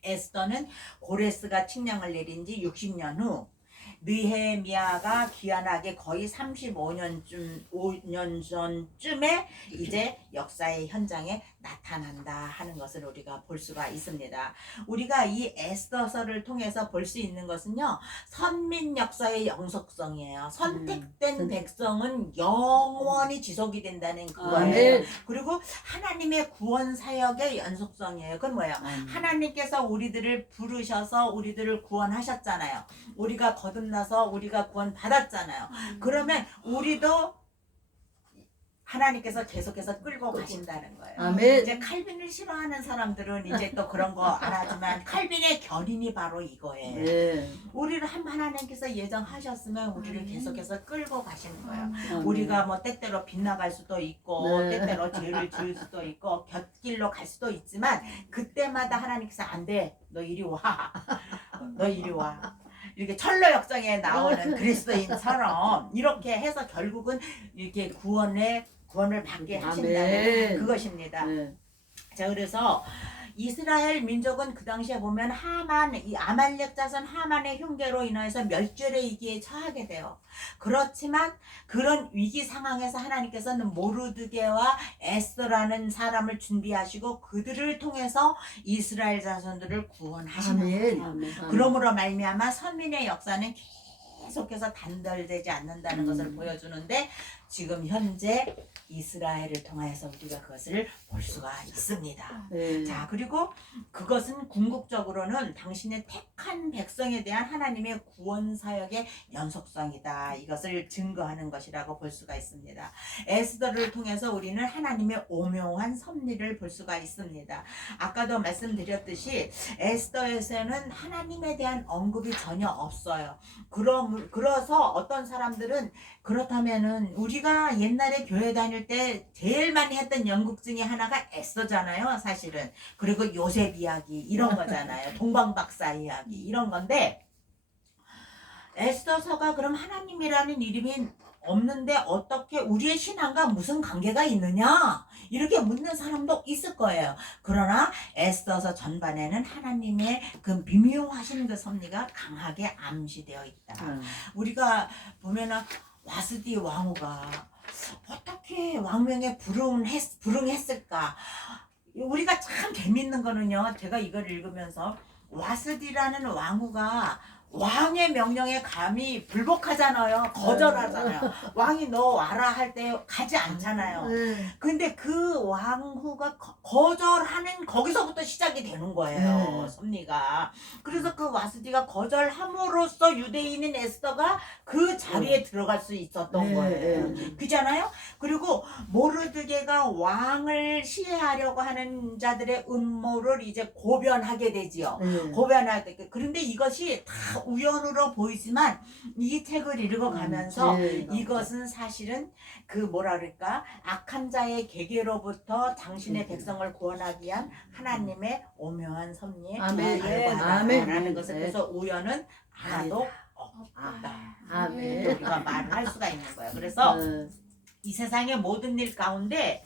에스더는 고레스가 칙령을 내린 지 60년 후 느헤미야가 귀환하기 거의 5년 전쯤에 이제 역사의 현장에 나타난다 하는 것을 우리가 볼 수가 있습니다. 우리가 이 에스더서를 통해서 볼 수 있는 것은요, 선민 역사의 영속성이에요. 선택된 백성은 영원히 지속이 된다는 그거예요. 그리고 하나님의 구원 사역의 연속성이에요. 그건 뭐예요? 하나님께서 우리들을 부르셔서 우리들을 구원하셨잖아요. 우리가 거듭나서 우리가 구원 받았잖아요. 그러면 우리도 하나님께서 계속해서 끌고 가신다는 거예요. 아멘. 이제 칼빈을 싫어하는 사람들은 이제 또 그런 거 안 하지만 칼빈의 견인이 바로 이거예요. 네. 우리를 하나님께서 예정하셨으면 우리를 계속해서 끌고 가시는 거예요. 아멘. 우리가 뭐 때때로 빗나갈 수도 있고 네. 때때로 죄를 지을 수도 있고 곁길로 갈 수도 있지만 그때마다 하나님께서 안 돼. 너 이리 와. 너 이리 와. 이렇게 철로 역정에 나오는 그리스도인처럼 이렇게 해서 결국은 이렇게 구원을 받게 하신다는 아멘. 그것입니다. 네. 자, 그래서 이스라엘 민족은 그 당시에 보면 하만, 이 아말렉 자손 하만의 흉계로 인해서 멸절의 위기에 처하게 돼요. 그렇지만 그런 위기 상황에서 하나님께서는 모르드게와 에스더라는 사람을 준비하시고 그들을 통해서 이스라엘 자손들을 구원하시는 아멘. 거예요. 그러므로 말미암아 선민의 역사는 계속해서 단절되지 않는다는 것을 보여주는데 지금 현재 이스라엘을 통하여서 우리가 그것을 볼 수가 있습니다. 네. 자, 그리고 그것은 궁극적으로는 당신의 택한 백성에 대한 하나님의 구원 사역의 연속성이다. 이것을 증거하는 것이라고 볼 수가 있습니다. 에스더를 통해서 우리는 하나님의 오묘한 섭리를 볼 수가 있습니다. 아까도 말씀드렸듯이 에스더에서는 하나님에 대한 언급이 전혀 없어요. 그래서 어떤 사람들은 그렇다면은 우리가 옛날에 교회 다닐 때 제일 많이 했던 연극 중에 하나가 에스더잖아요, 사실은. 그리고 요셉 이야기 이런 거잖아요. 동방박사 이야기 이런 건데 에스더서가 그럼 하나님이라는 이름이 없는데 어떻게 우리의 신앙과 무슨 관계가 있느냐? 이렇게 묻는 사람도 있을 거예요. 그러나 에스더서 전반에는 하나님의 그 미묘하신 그 섭리가 강하게 암시되어 있다. 우리가 보면은 와스디 왕후가 어떻게 왕명에 불응했을까? 우리가 참 재밌는 거는요. 제가 이걸 읽으면서 와스디라는 왕후가 왕의 명령에 감히 불복하잖아요. 거절하잖아요. 왕이 너 와라 할 때 가지 않잖아요. 근데 그 왕후가 거절하는 거기서부터 시작이 되는 거예요. 섭리가. 그래서 그 와스디가 거절함으로써 유대인인 에스더가 그 자리에 들어갈 수 있었던 거예요. 그잖아요. 그리고 모르드게가 왕을 시해하려고 하는 자들의 음모를 이제 고변하게 되지요. 고변하게 돼. 그런데 이것이 다 우연으로 보이지만 이 책을 읽어가면서 이것은 사실은 그 뭐라 그럴까 악한 자의 계계로부터 당신의 백성을 구원하기 위한 하나님의 오묘한 섭리의 결과다라는 것을 그래서 우연은 하나도 없다. 우리가 말을 할 수가 있는 거예요. 그래서 이 세상의 모든 일 가운데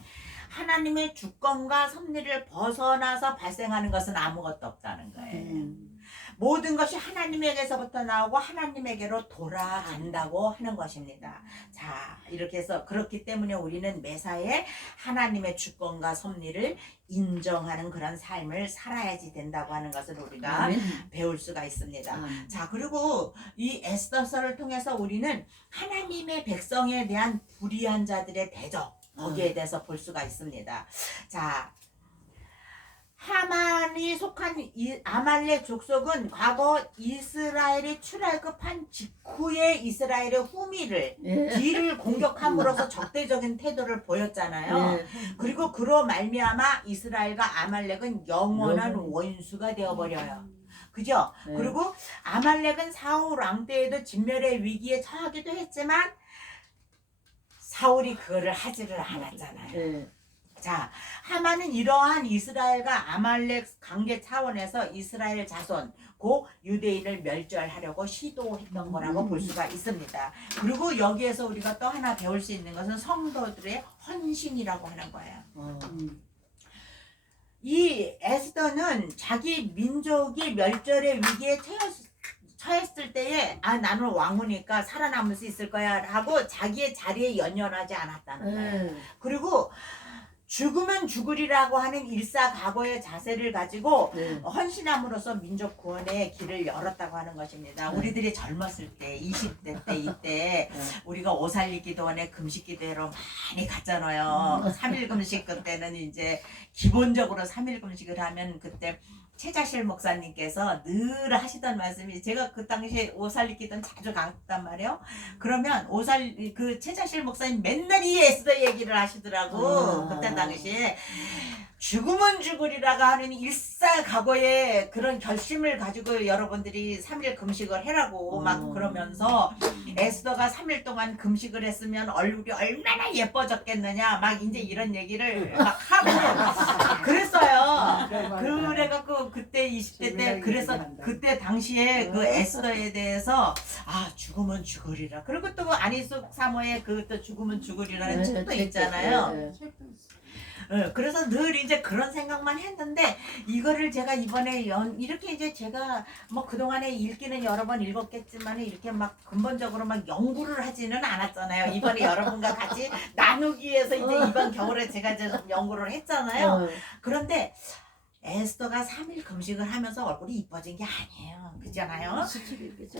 하나님의 주권과 섭리를 벗어나서 발생하는 것은 아무것도 없다는 거예요. 모든 것이 하나님에게서부터 나오고 하나님에게로 돌아간다고 하는 것입니다. 자, 이렇게 해서 그렇기 때문에 우리는 매사에 하나님의 주권과 섭리를 인정하는 그런 삶을 살아야지 된다고 하는 것을 우리가 배울 수가 있습니다. 자, 그리고 이 에스더서를 통해서 우리는 하나님의 백성에 대한 불의한 자들의 대적 거기에 대해서 볼 수가 있습니다. 자, 하만이 속한 아말렉 족속은 과거 이스라엘이 출애굽한 직후에 이스라엘의 후미를 뒤를 공격함으로써 적대적인 태도를 보였잖아요. 그리고 그로 말미암아 이스라엘과 아말렉은 영원한 원수가 되어버려요. 그죠? 그리고 아말렉은 사울 왕 때에도 진멸의 위기에 처하기도 했지만 사울이 그거를 하지를 않았잖아요. 자, 하만은 이러한 이스라엘과 아말렉 관계 차원에서 이스라엘 자손, 고 유대인을 멸절하려고 시도했던 거라고 볼 수가 있습니다. 그리고 여기에서 우리가 또 하나 배울 수 있는 것은 성도들의 헌신이라고 하는 거예요. 이 에스더는 자기 민족이 멸절의 위기에 처했을 때에 나는 왕후니까 살아남을 수 있을 거야 하고 자기의 자리에 연연하지 않았다는 거예요. 그리고 죽으면 죽으리라고 하는 일사각오의 자세를 가지고 헌신함으로써 민족 구원의 길을 열었다고 하는 것입니다. 우리들이 젊었을 때 20대 때 이때 우리가 오살리 기도원에 금식 기도회로 많이 갔잖아요. 3일 금식 그때는 이제 기본적으로 3일 금식을 하면 그때 최자실 목사님께서 늘 하시던 말씀이 제가 그 당시에 오살리 기도는 자주 갔단 말이에요. 그러면 그 최자실 목사님 맨날 이 에스더 얘기를 하시더라고. 그때 당시에 죽으면 죽으리라고 하는 일사각오의 그런 결심을 가지고 여러분들이 3일 금식을 해라고 막 그러면서 에스더가 3일 동안 금식을 했으면 얼굴이 얼마나 예뻐졌겠느냐 막 이제 이런 얘기를 막 하고 그랬어요. 그래갖고 그때 20대 때 그래서 그때 당시에 그 에스더에 대해서 죽으면 죽으리라. 그리고 또 아니숙 사모의 그 또 죽으면 죽으리라는 책도 있잖아요. 그래서 늘 이제 그런 생각만 했는데 이거를 제가 이번에 이렇게 이제 제가 뭐 그동안에 읽기는 여러 번 읽었겠지만 이렇게 막 근본적으로 막 연구를 하지는 않았잖아요. 이번에 여러분과 같이 나누기 위해서 이제 이번 겨울에 제가 이제 좀 연구를 했잖아요. 그런데 에스더가 3일 금식을 하면서 얼굴이 이뻐진 게 아니에요. 그잖아요.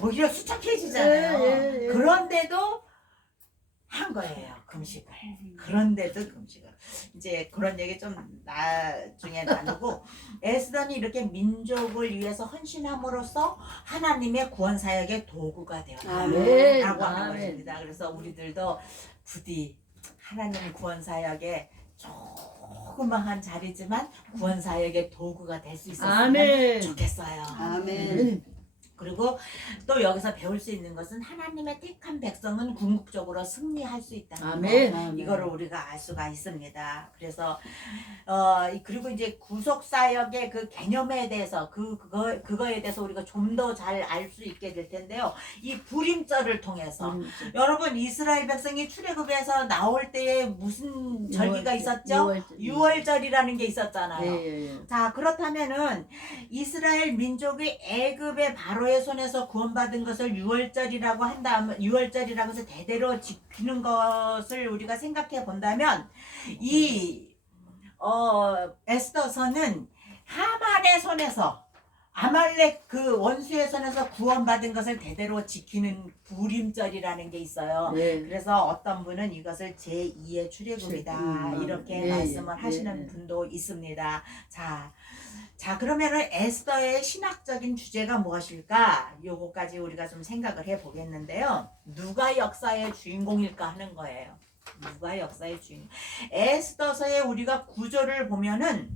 오히려 수척해지잖아요. 그런데도 한 거예요, 금식을. 그런데도 금식을. 이제 그런 얘기 좀 나중에 나누고, 에스더는 이렇게 민족을 위해서 헌신함으로써 하나님의 구원 사역의 도구가 되었다라고 하는 것입니다. 그래서 우리들도 부디 하나님 구원 사역에 조그마한 자리지만 구원 사역의 도구가 될 수 있었으면 좋겠어요. 아멘. 그리고 또 여기서 배울 수 있는 것은 하나님의 택한 백성은 궁극적으로 승리할 수 있다는 거. 이거를 우리가 알 수가 있습니다. 그래서 그리고 이제 구속 사역의 그 개념에 대해서 그거에 대해서 우리가 좀 더 잘 알 수 있게 될 텐데요. 이 불임절을 통해서 여러분 이스라엘 백성이 출애굽에서 나올 때에 무슨 절기가 있었죠? 유월절이라는 게 있었잖아요. 자, 그렇다면은 이스라엘 민족이 애굽의 바로의 손에서 구원받은 것을 유월절이라고 한다면 유월절이라고 해서 대대로 지키는 것을 우리가 생각해 본다면 이 에스더서는 하만의 손에서 아말렉 그 원수의 손에서 구원받은 것을 대대로 지키는 불임절이라는 게 있어요. 그래서 어떤 분은 이것을 제2의 출애굽이다 이렇게 말씀을 하시는 분도 있습니다. 자 그러면은 에스더의 신학적인 주제가 무엇일까? 요거까지 우리가 좀 생각을 해 보겠는데요. 누가 역사의 주인공일까 하는 거예요. 누가 역사의 주인공? 에스더서의 우리가 구조를 보면은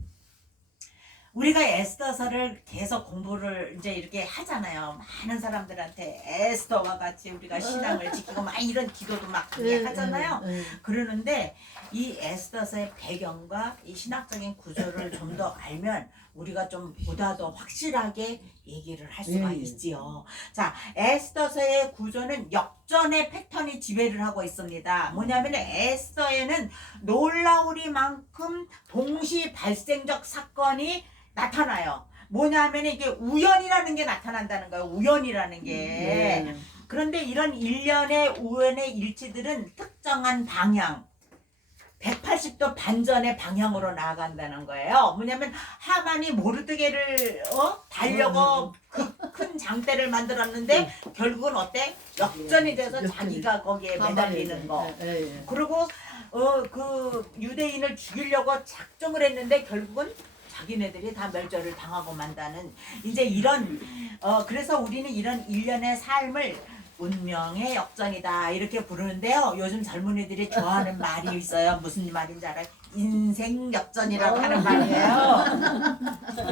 우리가 에스더서를 계속 공부를 이제 이렇게 하잖아요. 많은 사람들한테 에스더와 같이 우리가 신앙을 지키고 막 이런 기도도 막 하잖아요. 그러는데 이 에스더서의 배경과 이 신학적인 구조를 좀 더 알면 우리가 좀 보다 더 확실하게 얘기를 할 수가 있지요. 자, 에스더서의 구조는 역전의 패턴이 지배를 하고 있습니다. 뭐냐면 에스더에는 놀라우리만큼 동시 발생적 사건이 나타나요. 뭐냐면 이게 우연이라는 게 나타난다는 거예요. 우연이라는 게. 그런데 이런 일련의 우연의 일치들은 특정한 방향 180도 반전의 방향으로 나아간다는 거예요. 뭐냐면 하만이 모르드게를 달려고 그 큰 장대를 만들었는데 결국은 어때? 역전이 돼서 자기가 거기에 매달리는 거. 그리고 그 유대인을 죽이려고 작정을 했는데 결국은 자기네들이 다 멸절을 당하고 만다는 이제 이런 그래서 우리는 이런 일련의 삶을 운명의 역전이다 이렇게 부르는데요. 요즘 젊은이들이 좋아하는 말이 있어요. 무슨 말인지 알아요? 인생 역전이라고 하는 말이에요.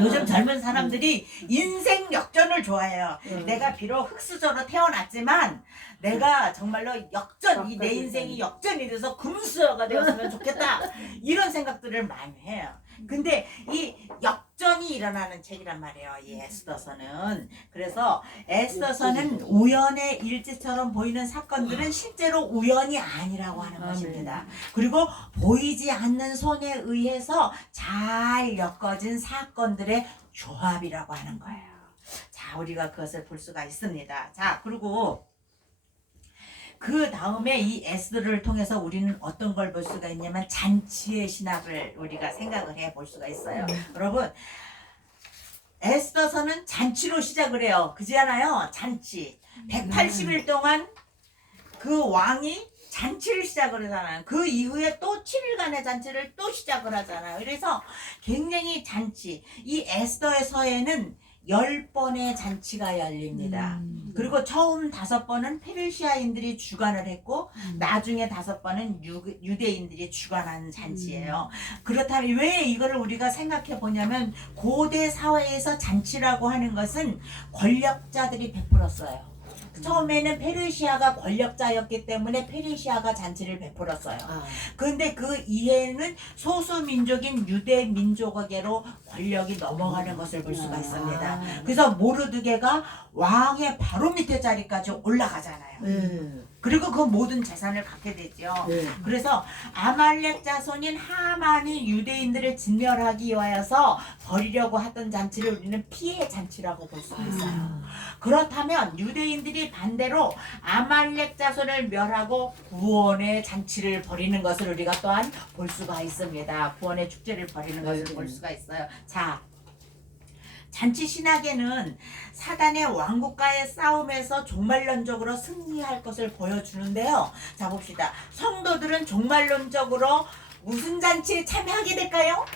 요즘 젊은 사람들이 인생 역전을 좋아해요. 내가 비록 흙수저로 태어났지만 내가 정말로 역전, 내 인생이 역전이 돼서 금수저가 되었으면 좋겠다 이런 생각들을 많이 해요. 근데 이 역전이 일어나는 책이란 말이에요. 이 에스더서는. 그래서 에스더서는 우연의 일지처럼 보이는 사건들은 실제로 우연이 아니라고 하는 것입니다. 그리고 보이지 않는 손에 의해서 잘 엮어진 사건들의 조합이라고 하는 거예요. 자, 우리가 그것을 볼 수가 있습니다. 자, 그리고 그 다음에 이 에스더를 통해서 우리는 어떤 걸 볼 수가 있냐면 잔치의 신학을 우리가 생각을 해 볼 수가 있어요. 여러분 에스더서는 잔치로 시작을 해요. 그지 않아요? 잔치. 180일 동안 그 왕이 잔치를 시작을 하잖아요. 그 이후에 또 7일간의 잔치를 또 시작을 하잖아요. 그래서 굉장히 잔치. 이 에스더의 서에는 10번의 잔치가 열립니다. 그리고 처음 5번은 페르시아인들이 주관을 했고 나중에 5번은 유대인들이 주관한 잔치예요. 그렇다면 왜 이거를 우리가 생각해 보냐면 고대 사회에서 잔치라고 하는 것은 권력자들이 베풀었어요. 처음에는 페르시아가 권력자였기 때문에 페르시아가 잔치를 베풀었어요. 그런데 그 이해는 소수 민족인 유대 민족에게로 권력이 넘어가는 것을 볼 수가 있습니다. 그래서 모르드게가 왕의 바로 밑에 자리까지 올라가잖아요. 그리고 그 모든 재산을 갖게 되죠. 네. 그래서 아말렉 자손인 하만이 유대인들을 진멸하기 위하여서 벌이려고 하던 잔치를 우리는 피해 잔치라고 볼 수가 있어요. 그렇다면 유대인들이 반대로 아말렉 자손을 멸하고 구원의 잔치를 벌이는 것을 우리가 또한 볼 수가 있습니다. 구원의 축제를 벌이는 것을 볼 수가 있어요. 자, 잔치 신학에는 사단의 왕국과의 싸움에서 종말론적으로 승리할 것을 보여주는데요. 자, 봅시다. 성도들은 종말론적으로 무슨 잔치에 참여하게 될까요?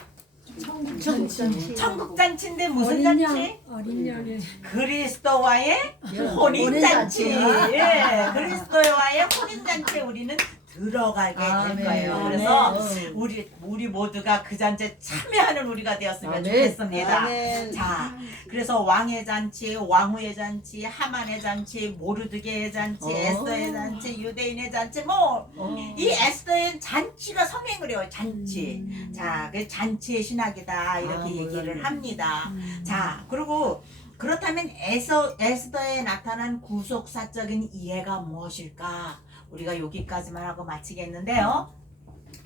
천국 잔치인데 무슨 잔치? 어린 양의 그리스도와의 혼인 잔치. 예, 그리스도와의 혼인 잔치에 우리는 들어가게 될 거예요. 그래서 우리 모두가 그 잔치에 참여하는 우리가 되었으면 좋겠습니다. 아멘. 자, 그래서 왕의 잔치, 왕후의 잔치, 하만의 잔치, 모르드게의 잔치, 에스더의 잔치, 유대인의 잔치, 이 에스더의 잔치가 성행을 해요. 잔치. 자, 그 잔치의 신학이다 이렇게 얘기를 합니다. 자, 그리고 그렇다면 에스더에 나타난 구속사적인 이해가 무엇일까? 우리가 여기까지만 하고 마치겠는데요.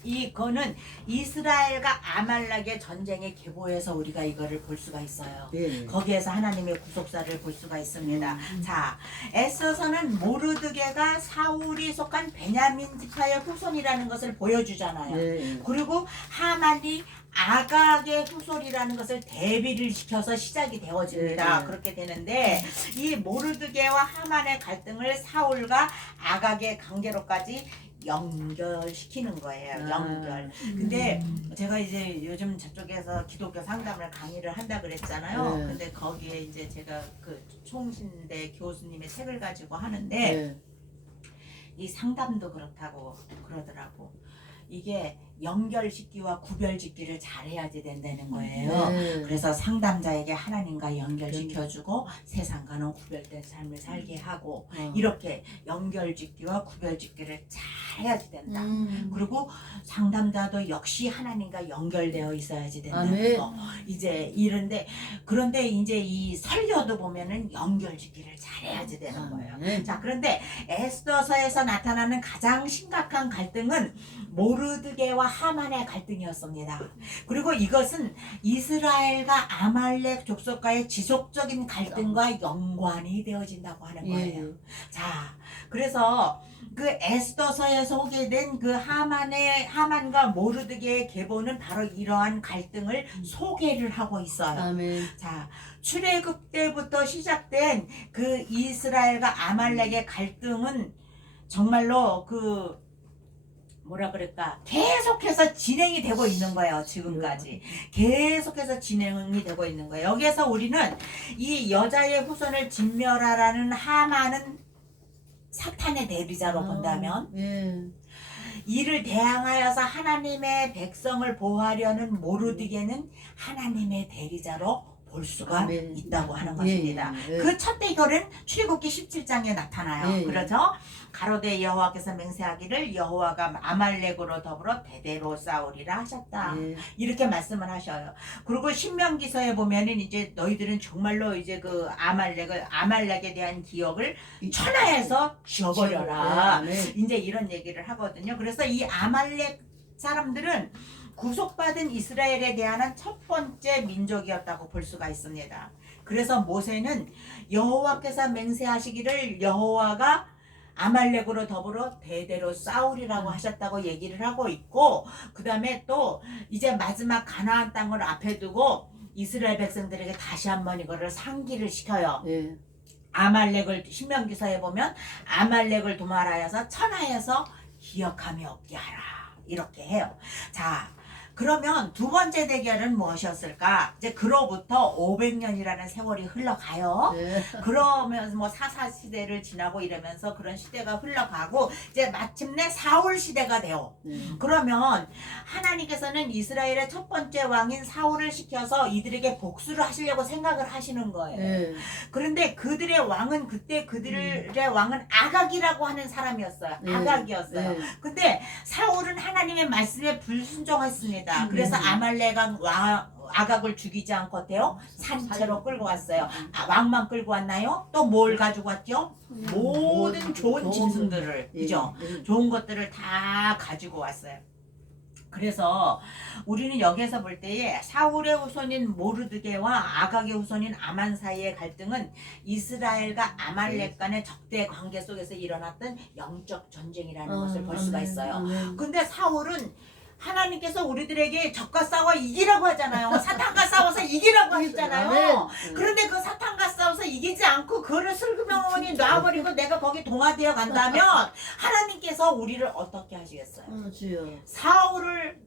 이거는 이스라엘과 아말렉의 전쟁의 계보에서 우리가 이거를 볼 수가 있어요. 네. 거기에서 하나님의 구속사를 볼 수가 있습니다. 자, 에스더서는 모르드게가 사울이 속한 베냐민 지파의 후손이라는 것을 보여주잖아요. 네. 그리고 하만이 아각의 후손이라는 것을 대비를 시켜서 시작이 되어집니다. 네. 그렇게 되는데 이 모르드게와 하만의 갈등을 사울과 아각의 관계로까지 연결시키는 거예요. 연결. 근데 제가 이제 요즘 저쪽에서 기독교 상담을 강의를 한다 그랬잖아요. 네. 근데 거기에 이제 제가 그 총신대 교수님의 책을 가지고 하는데 네. 이 상담도 그렇다고 그러더라고. 이게 연결짓기와 구별짓기를 잘해야지 된다는 거예요. 네. 그래서 상담자에게 하나님과 연결시켜주고 세상과는 구별된 삶을 살게 하고 이렇게 연결짓기와 구별짓기를 잘해야지 된다. 그리고 상담자도 역시 하나님과 연결되어 있어야지 된다는 아멘. 거. 이제 이런데 그런데 이제 이 설교도 보면은 연결짓기를 잘해야지 되는 거예요. 아멘. 자, 그런데 에스더서에서 나타나는 가장 심각한 갈등은 모르드게와 하만의 갈등이었습니다. 그리고 이것은 이스라엘과 아말렉 족속과의 지속적인 갈등과 연관이 되어진다고 하는 거예요. 예. 자, 그래서 그 에스더서에서 소개된 그 하만과 모르드게의 계보는 바로 이러한 갈등을 소개를 하고 있어요. 아멘. 자, 출애굽 때부터 시작된 그 이스라엘과 아말렉의 갈등은 정말로 그 뭐라 그럴까 계속해서 진행이 되고 있는 거예요. 지금까지 계속해서 진행이 되고 있는 거예요. 여기에서 우리는 이 여자의 후손을 진멸하라는 하만은 사탄의 대리자로 본다면 예. 이를 대항하여서 하나님의 백성을 보호하려는 모르드게는 하나님의 대리자로 볼 수가 아멘. 있다고 하는 것입니다. 예. 그 첫 대결은 출애굽기 17장에 나타나요. 예. 그렇죠? 가로대 여호와께서 맹세하기를 여호와가 아말렉으로 더불어 대대로 싸우리라 하셨다. 예. 이렇게 말씀을 하셔요. 그리고 신명기서에 보면은 이제 너희들은 정말로 이제 그 아말렉에 대한 기억을 천하에서 지워버려라. 아멘. 이제 이런 얘기를 하거든요. 그래서 이 아말렉 사람들은 구속받은 이스라엘에 대한 첫 번째 민족이었다고 볼 수가 있습니다. 그래서 모세는 여호와께서 맹세하시기를 여호와가 아말렉으로 더불어 대대로 싸우리라고 하셨다고 얘기를 하고 있고, 그 다음에 또 이제 마지막 가나안 땅을 앞에 두고 이스라엘 백성들에게 다시 한번 이거를 상기를 시켜요. 예. 아말렉을 신명기서에 보면 아말렉을 도말하여서 천하에서 기억함이 없게 하라 이렇게 해요. 자, 그러면 두 번째 대결은 무엇이었을까? 이제 그로부터 500년이라는 세월이 흘러가요. 예. 그러면서 뭐 사사 시대를 지나고 이러면서 그런 시대가 흘러가고 이제 마침내 사울 시대가 돼요. 그러면 하나님께서는 이스라엘의 첫 번째 왕인 사울을 시켜서 이들에게 복수를 하시려고 생각을 하시는 거예요. 예. 그런데 그들의 왕은 그때 그들의 왕은 아각이라고 하는 사람이었어요. 네. 아각이었어요. 네. 근데 사울은 하나님의 말씀에 불순종했습니다. 그래서 아말렉 아각을 죽이지 않고 어때요? 산채로 끌고 왔어요. 왕만 끌고 왔나요? 또 뭘 가지고 왔죠? 모든 좋은 짐승들을, 그죠? 좋은 것들을 다 가지고 왔어요. 그래서 우리는 여기에서 볼 때에 사울의 후손인 모르드게와 아각의 후손인 아만 사이의 갈등은 이스라엘과 아말렉 간의 적대 관계 속에서 일어났던 영적 전쟁이라는 것을 볼 수가 있어요. 근데 사울은 하나님께서 우리들에게 적과 싸워 이기라고 하잖아요. 사탄과 싸워서 이기라고 하셨잖아요. 그런데 그 사탄과 싸워서 이기지 않고 그를 슬그머니 놔버리고 내가 거기 동화되어 간다면 하나님께서 우리를 어떻게 하시겠어요? 사울을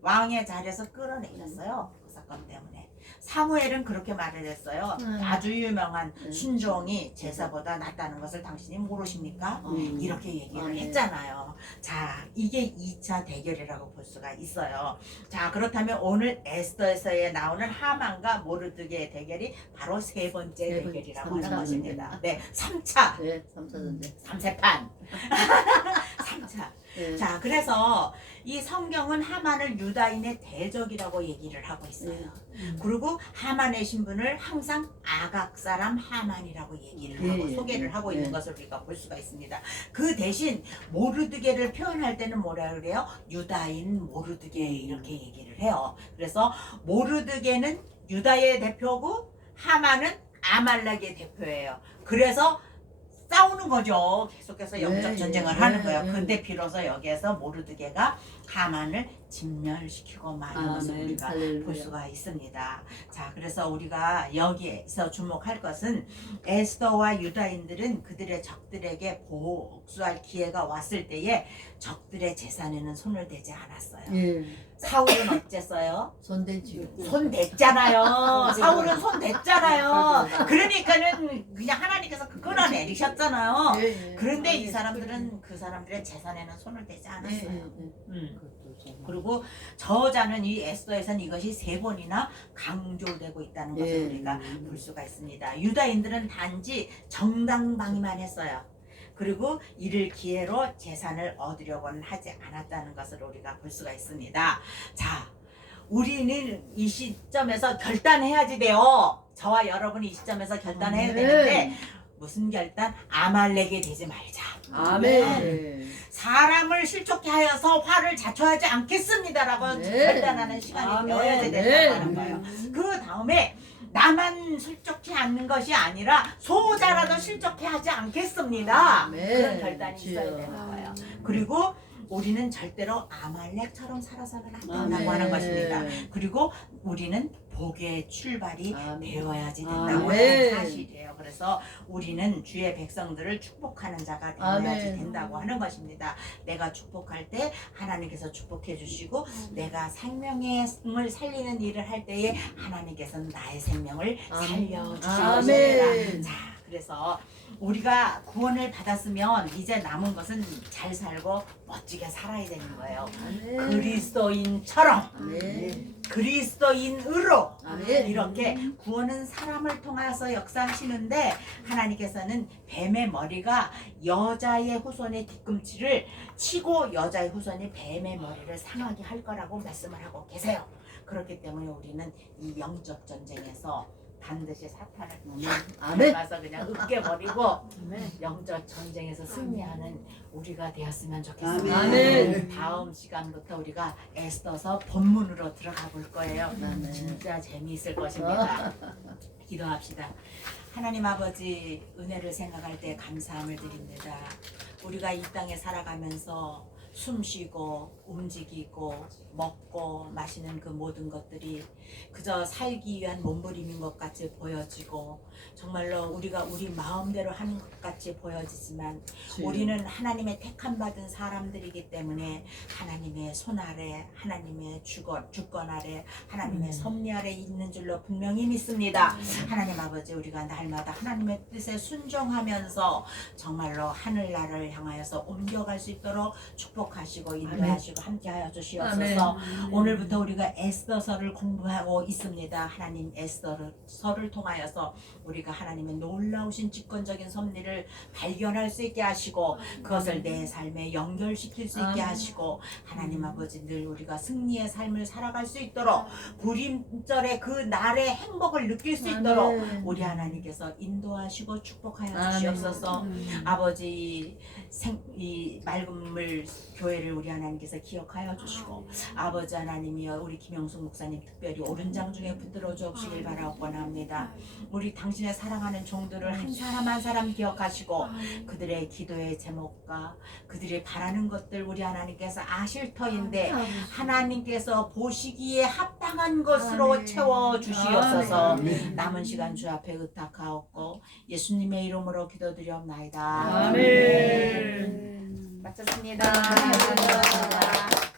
왕의 자리에서 끌어내셨어요. 그 사건 때문에. 사무엘은 그렇게 말을 했어요. 아주 유명한 순종이 제사보다 낫다는 것을 당신이 모르십니까? 이렇게 얘기를 했잖아요. 자, 이게 2차 대결이라고 볼 수가 있어요. 자, 그렇다면 오늘 에스더에서 나오는 하만과 모르드게의 대결이 바로 세 번째 대결이라고 하는 것입니다. 네, 3차. 네, 3차 전쟁. 3세판. 3차. 네. 자, 그래서 이 성경은 하만을 유다인의 대적이라고 얘기를 하고 있어요. 그리고 하만의 신분을 항상 아각 사람 하만이라고 얘기를 하고 소개를 하고 있는 것을 우리가 볼 수가 있습니다. 그 대신 모르드게를 표현할 때는 뭐라 그래요? 유다인 모르드게 이렇게 얘기를 해요. 그래서 모르드게는 유다의 대표고 하만은 아말렉의 대표예요. 그래서 싸우는 거죠. 계속해서 영적 전쟁을 하는 거예요. 근데 비로소 여기에서 모르드게가 하만을 진멸시키고 마는 것을 우리가 볼 수가 있습니다. 자, 그래서 우리가 여기에서 주목할 것은 에스더와 유다인들은 그들의 적들에게 복수할 기회가 왔을 때에 적들의 재산에는 손을 대지 않았어요. 사울은 어쨌어요? 손 댔잖아요. 사울은 손 댔잖아요. 그러니까는 그냥 하나님께서 끊어내리셨잖아요. 그런데 이 사람들은 그 사람들의 재산에는 손을 대지 않았어요. 그리고 저자는 이 에스더에서는 이것이 3번이나 강조되고 있다는 것을 우리가 볼 수가 있습니다. 유다인들은 단지 정당방위만 했어요. 그리고 이를 기회로 재산을 얻으려고는 하지 않았다는 것을 우리가 볼 수가 있습니다. 자, 우리는 이 시점에서 결단해야지 돼요. 저와 여러분이 이 시점에서 결단해야 되는데 무슨 결단? 아말렉이 되지 말자. 아멘. 사람을 실족해 하여서 화를 자초하지 않겠습니다라고 결단하는 시간이 되어야 된다는 거예요. 그 다음에 나만 실족해 않는 것이 아니라 소자라도 실족해 하지 않겠습니다. 그런 결단이 있어야 되는 거예요. 그리고 우리는 절대로 아말렉처럼 살아서는 안 된다고 하는 것입니다. 그리고 우리는 복의 출발이 되어야지 된다고 하는 사실이에요. 그래서 우리는 주의 백성들을 축복하는 자가 되어야지 된다고 하는 것입니다. 내가 축복할 때 하나님께서 축복해 주시고 내가 생명을 살리는 일을 할 때에 하나님께서는 나의 생명을 살려주실 것입니다. 자, 그래서 우리가 구원을 받았으면 이제 남은 것은 잘 살고 멋지게 살아야 되는 거예요. 그리스도인처럼 그리스도인으로 이렇게 구원은 사람을 통해서 역사하시는데 하나님께서는 뱀의 머리가 여자의 후손의 뒤꿈치를 치고 여자의 후손이 뱀의 머리를 상하게 할 거라고 말씀을 하고 계세요. 그렇기 때문에 우리는 이 영적 전쟁에서 반드시 사탄을 닮아서 그냥 으깨버리고 영적 전쟁에서 승리하는 우리가 되었으면 좋겠습니다. 다음 시간부터 우리가 에스더서 본문으로 들어가 볼 거예요. 진짜 재미있을 것입니다. 기도합시다. 하나님 아버지, 은혜를 생각할 때 감사함을 드립니다. 우리가 이 땅에 살아가면서 숨쉬고 움직이고 먹고 마시는 그 모든 것들이 그저 살기 위한 몸부림인 것 같이 보여지고 정말로 우리가 우리 마음대로 하는 것 같이 보여지지만 우리는 하나님의 택함 받은 사람들이기 때문에 하나님의 손 아래, 하나님의 주권 아래, 하나님의 섭리 아래 있는 줄로 분명히 믿습니다. 하나님 아버지, 우리가 날마다 하나님의 뜻에 순종하면서 정말로 하늘나라를 향하여서 옮겨갈 수 있도록 축복 축복하시고 인도하시고 함께하여 주시옵소서. 아멘. 오늘부터 우리가 에스더서를 공부하고 있습니다. 하나님 에스더서를 통하여서 우리가 하나님의 놀라우신 집권적인 섭리를 발견할 수 있게 하시고 그것을 내 삶에 연결시킬 수 있게 아멘. 하시고 하나님 아버지 늘 우리가 승리의 삶을 살아갈 수 있도록 불임절의 그 날의 행복을 느낄 수 있도록 아멘. 우리 하나님께서 인도하시고 축복하여 아멘. 주시옵소서. 아버지 이 맑은 물 교회를 우리 하나님께서 기억하여 주시고 아버지 하나님이여 우리 김영숙 목사님 특별히 오른장 중에 붙들어 주옵시길 바라옵고나합니다. 우리 당신의 사랑하는 종들을 한 사람 한 사람 기억하시고 그들의 기도의 제목과 그들이 바라는 것들 우리 하나님께서 아실 터인데 하나님께서 보시기에 합당한 것으로 아멘. 채워 주시옵소서. 아멘. 남은 시간 주 앞에 의탁하옵고 예수님의 이름으로 기도드리옵나이다. 아멘. 마쳤습니다. 감사합니다.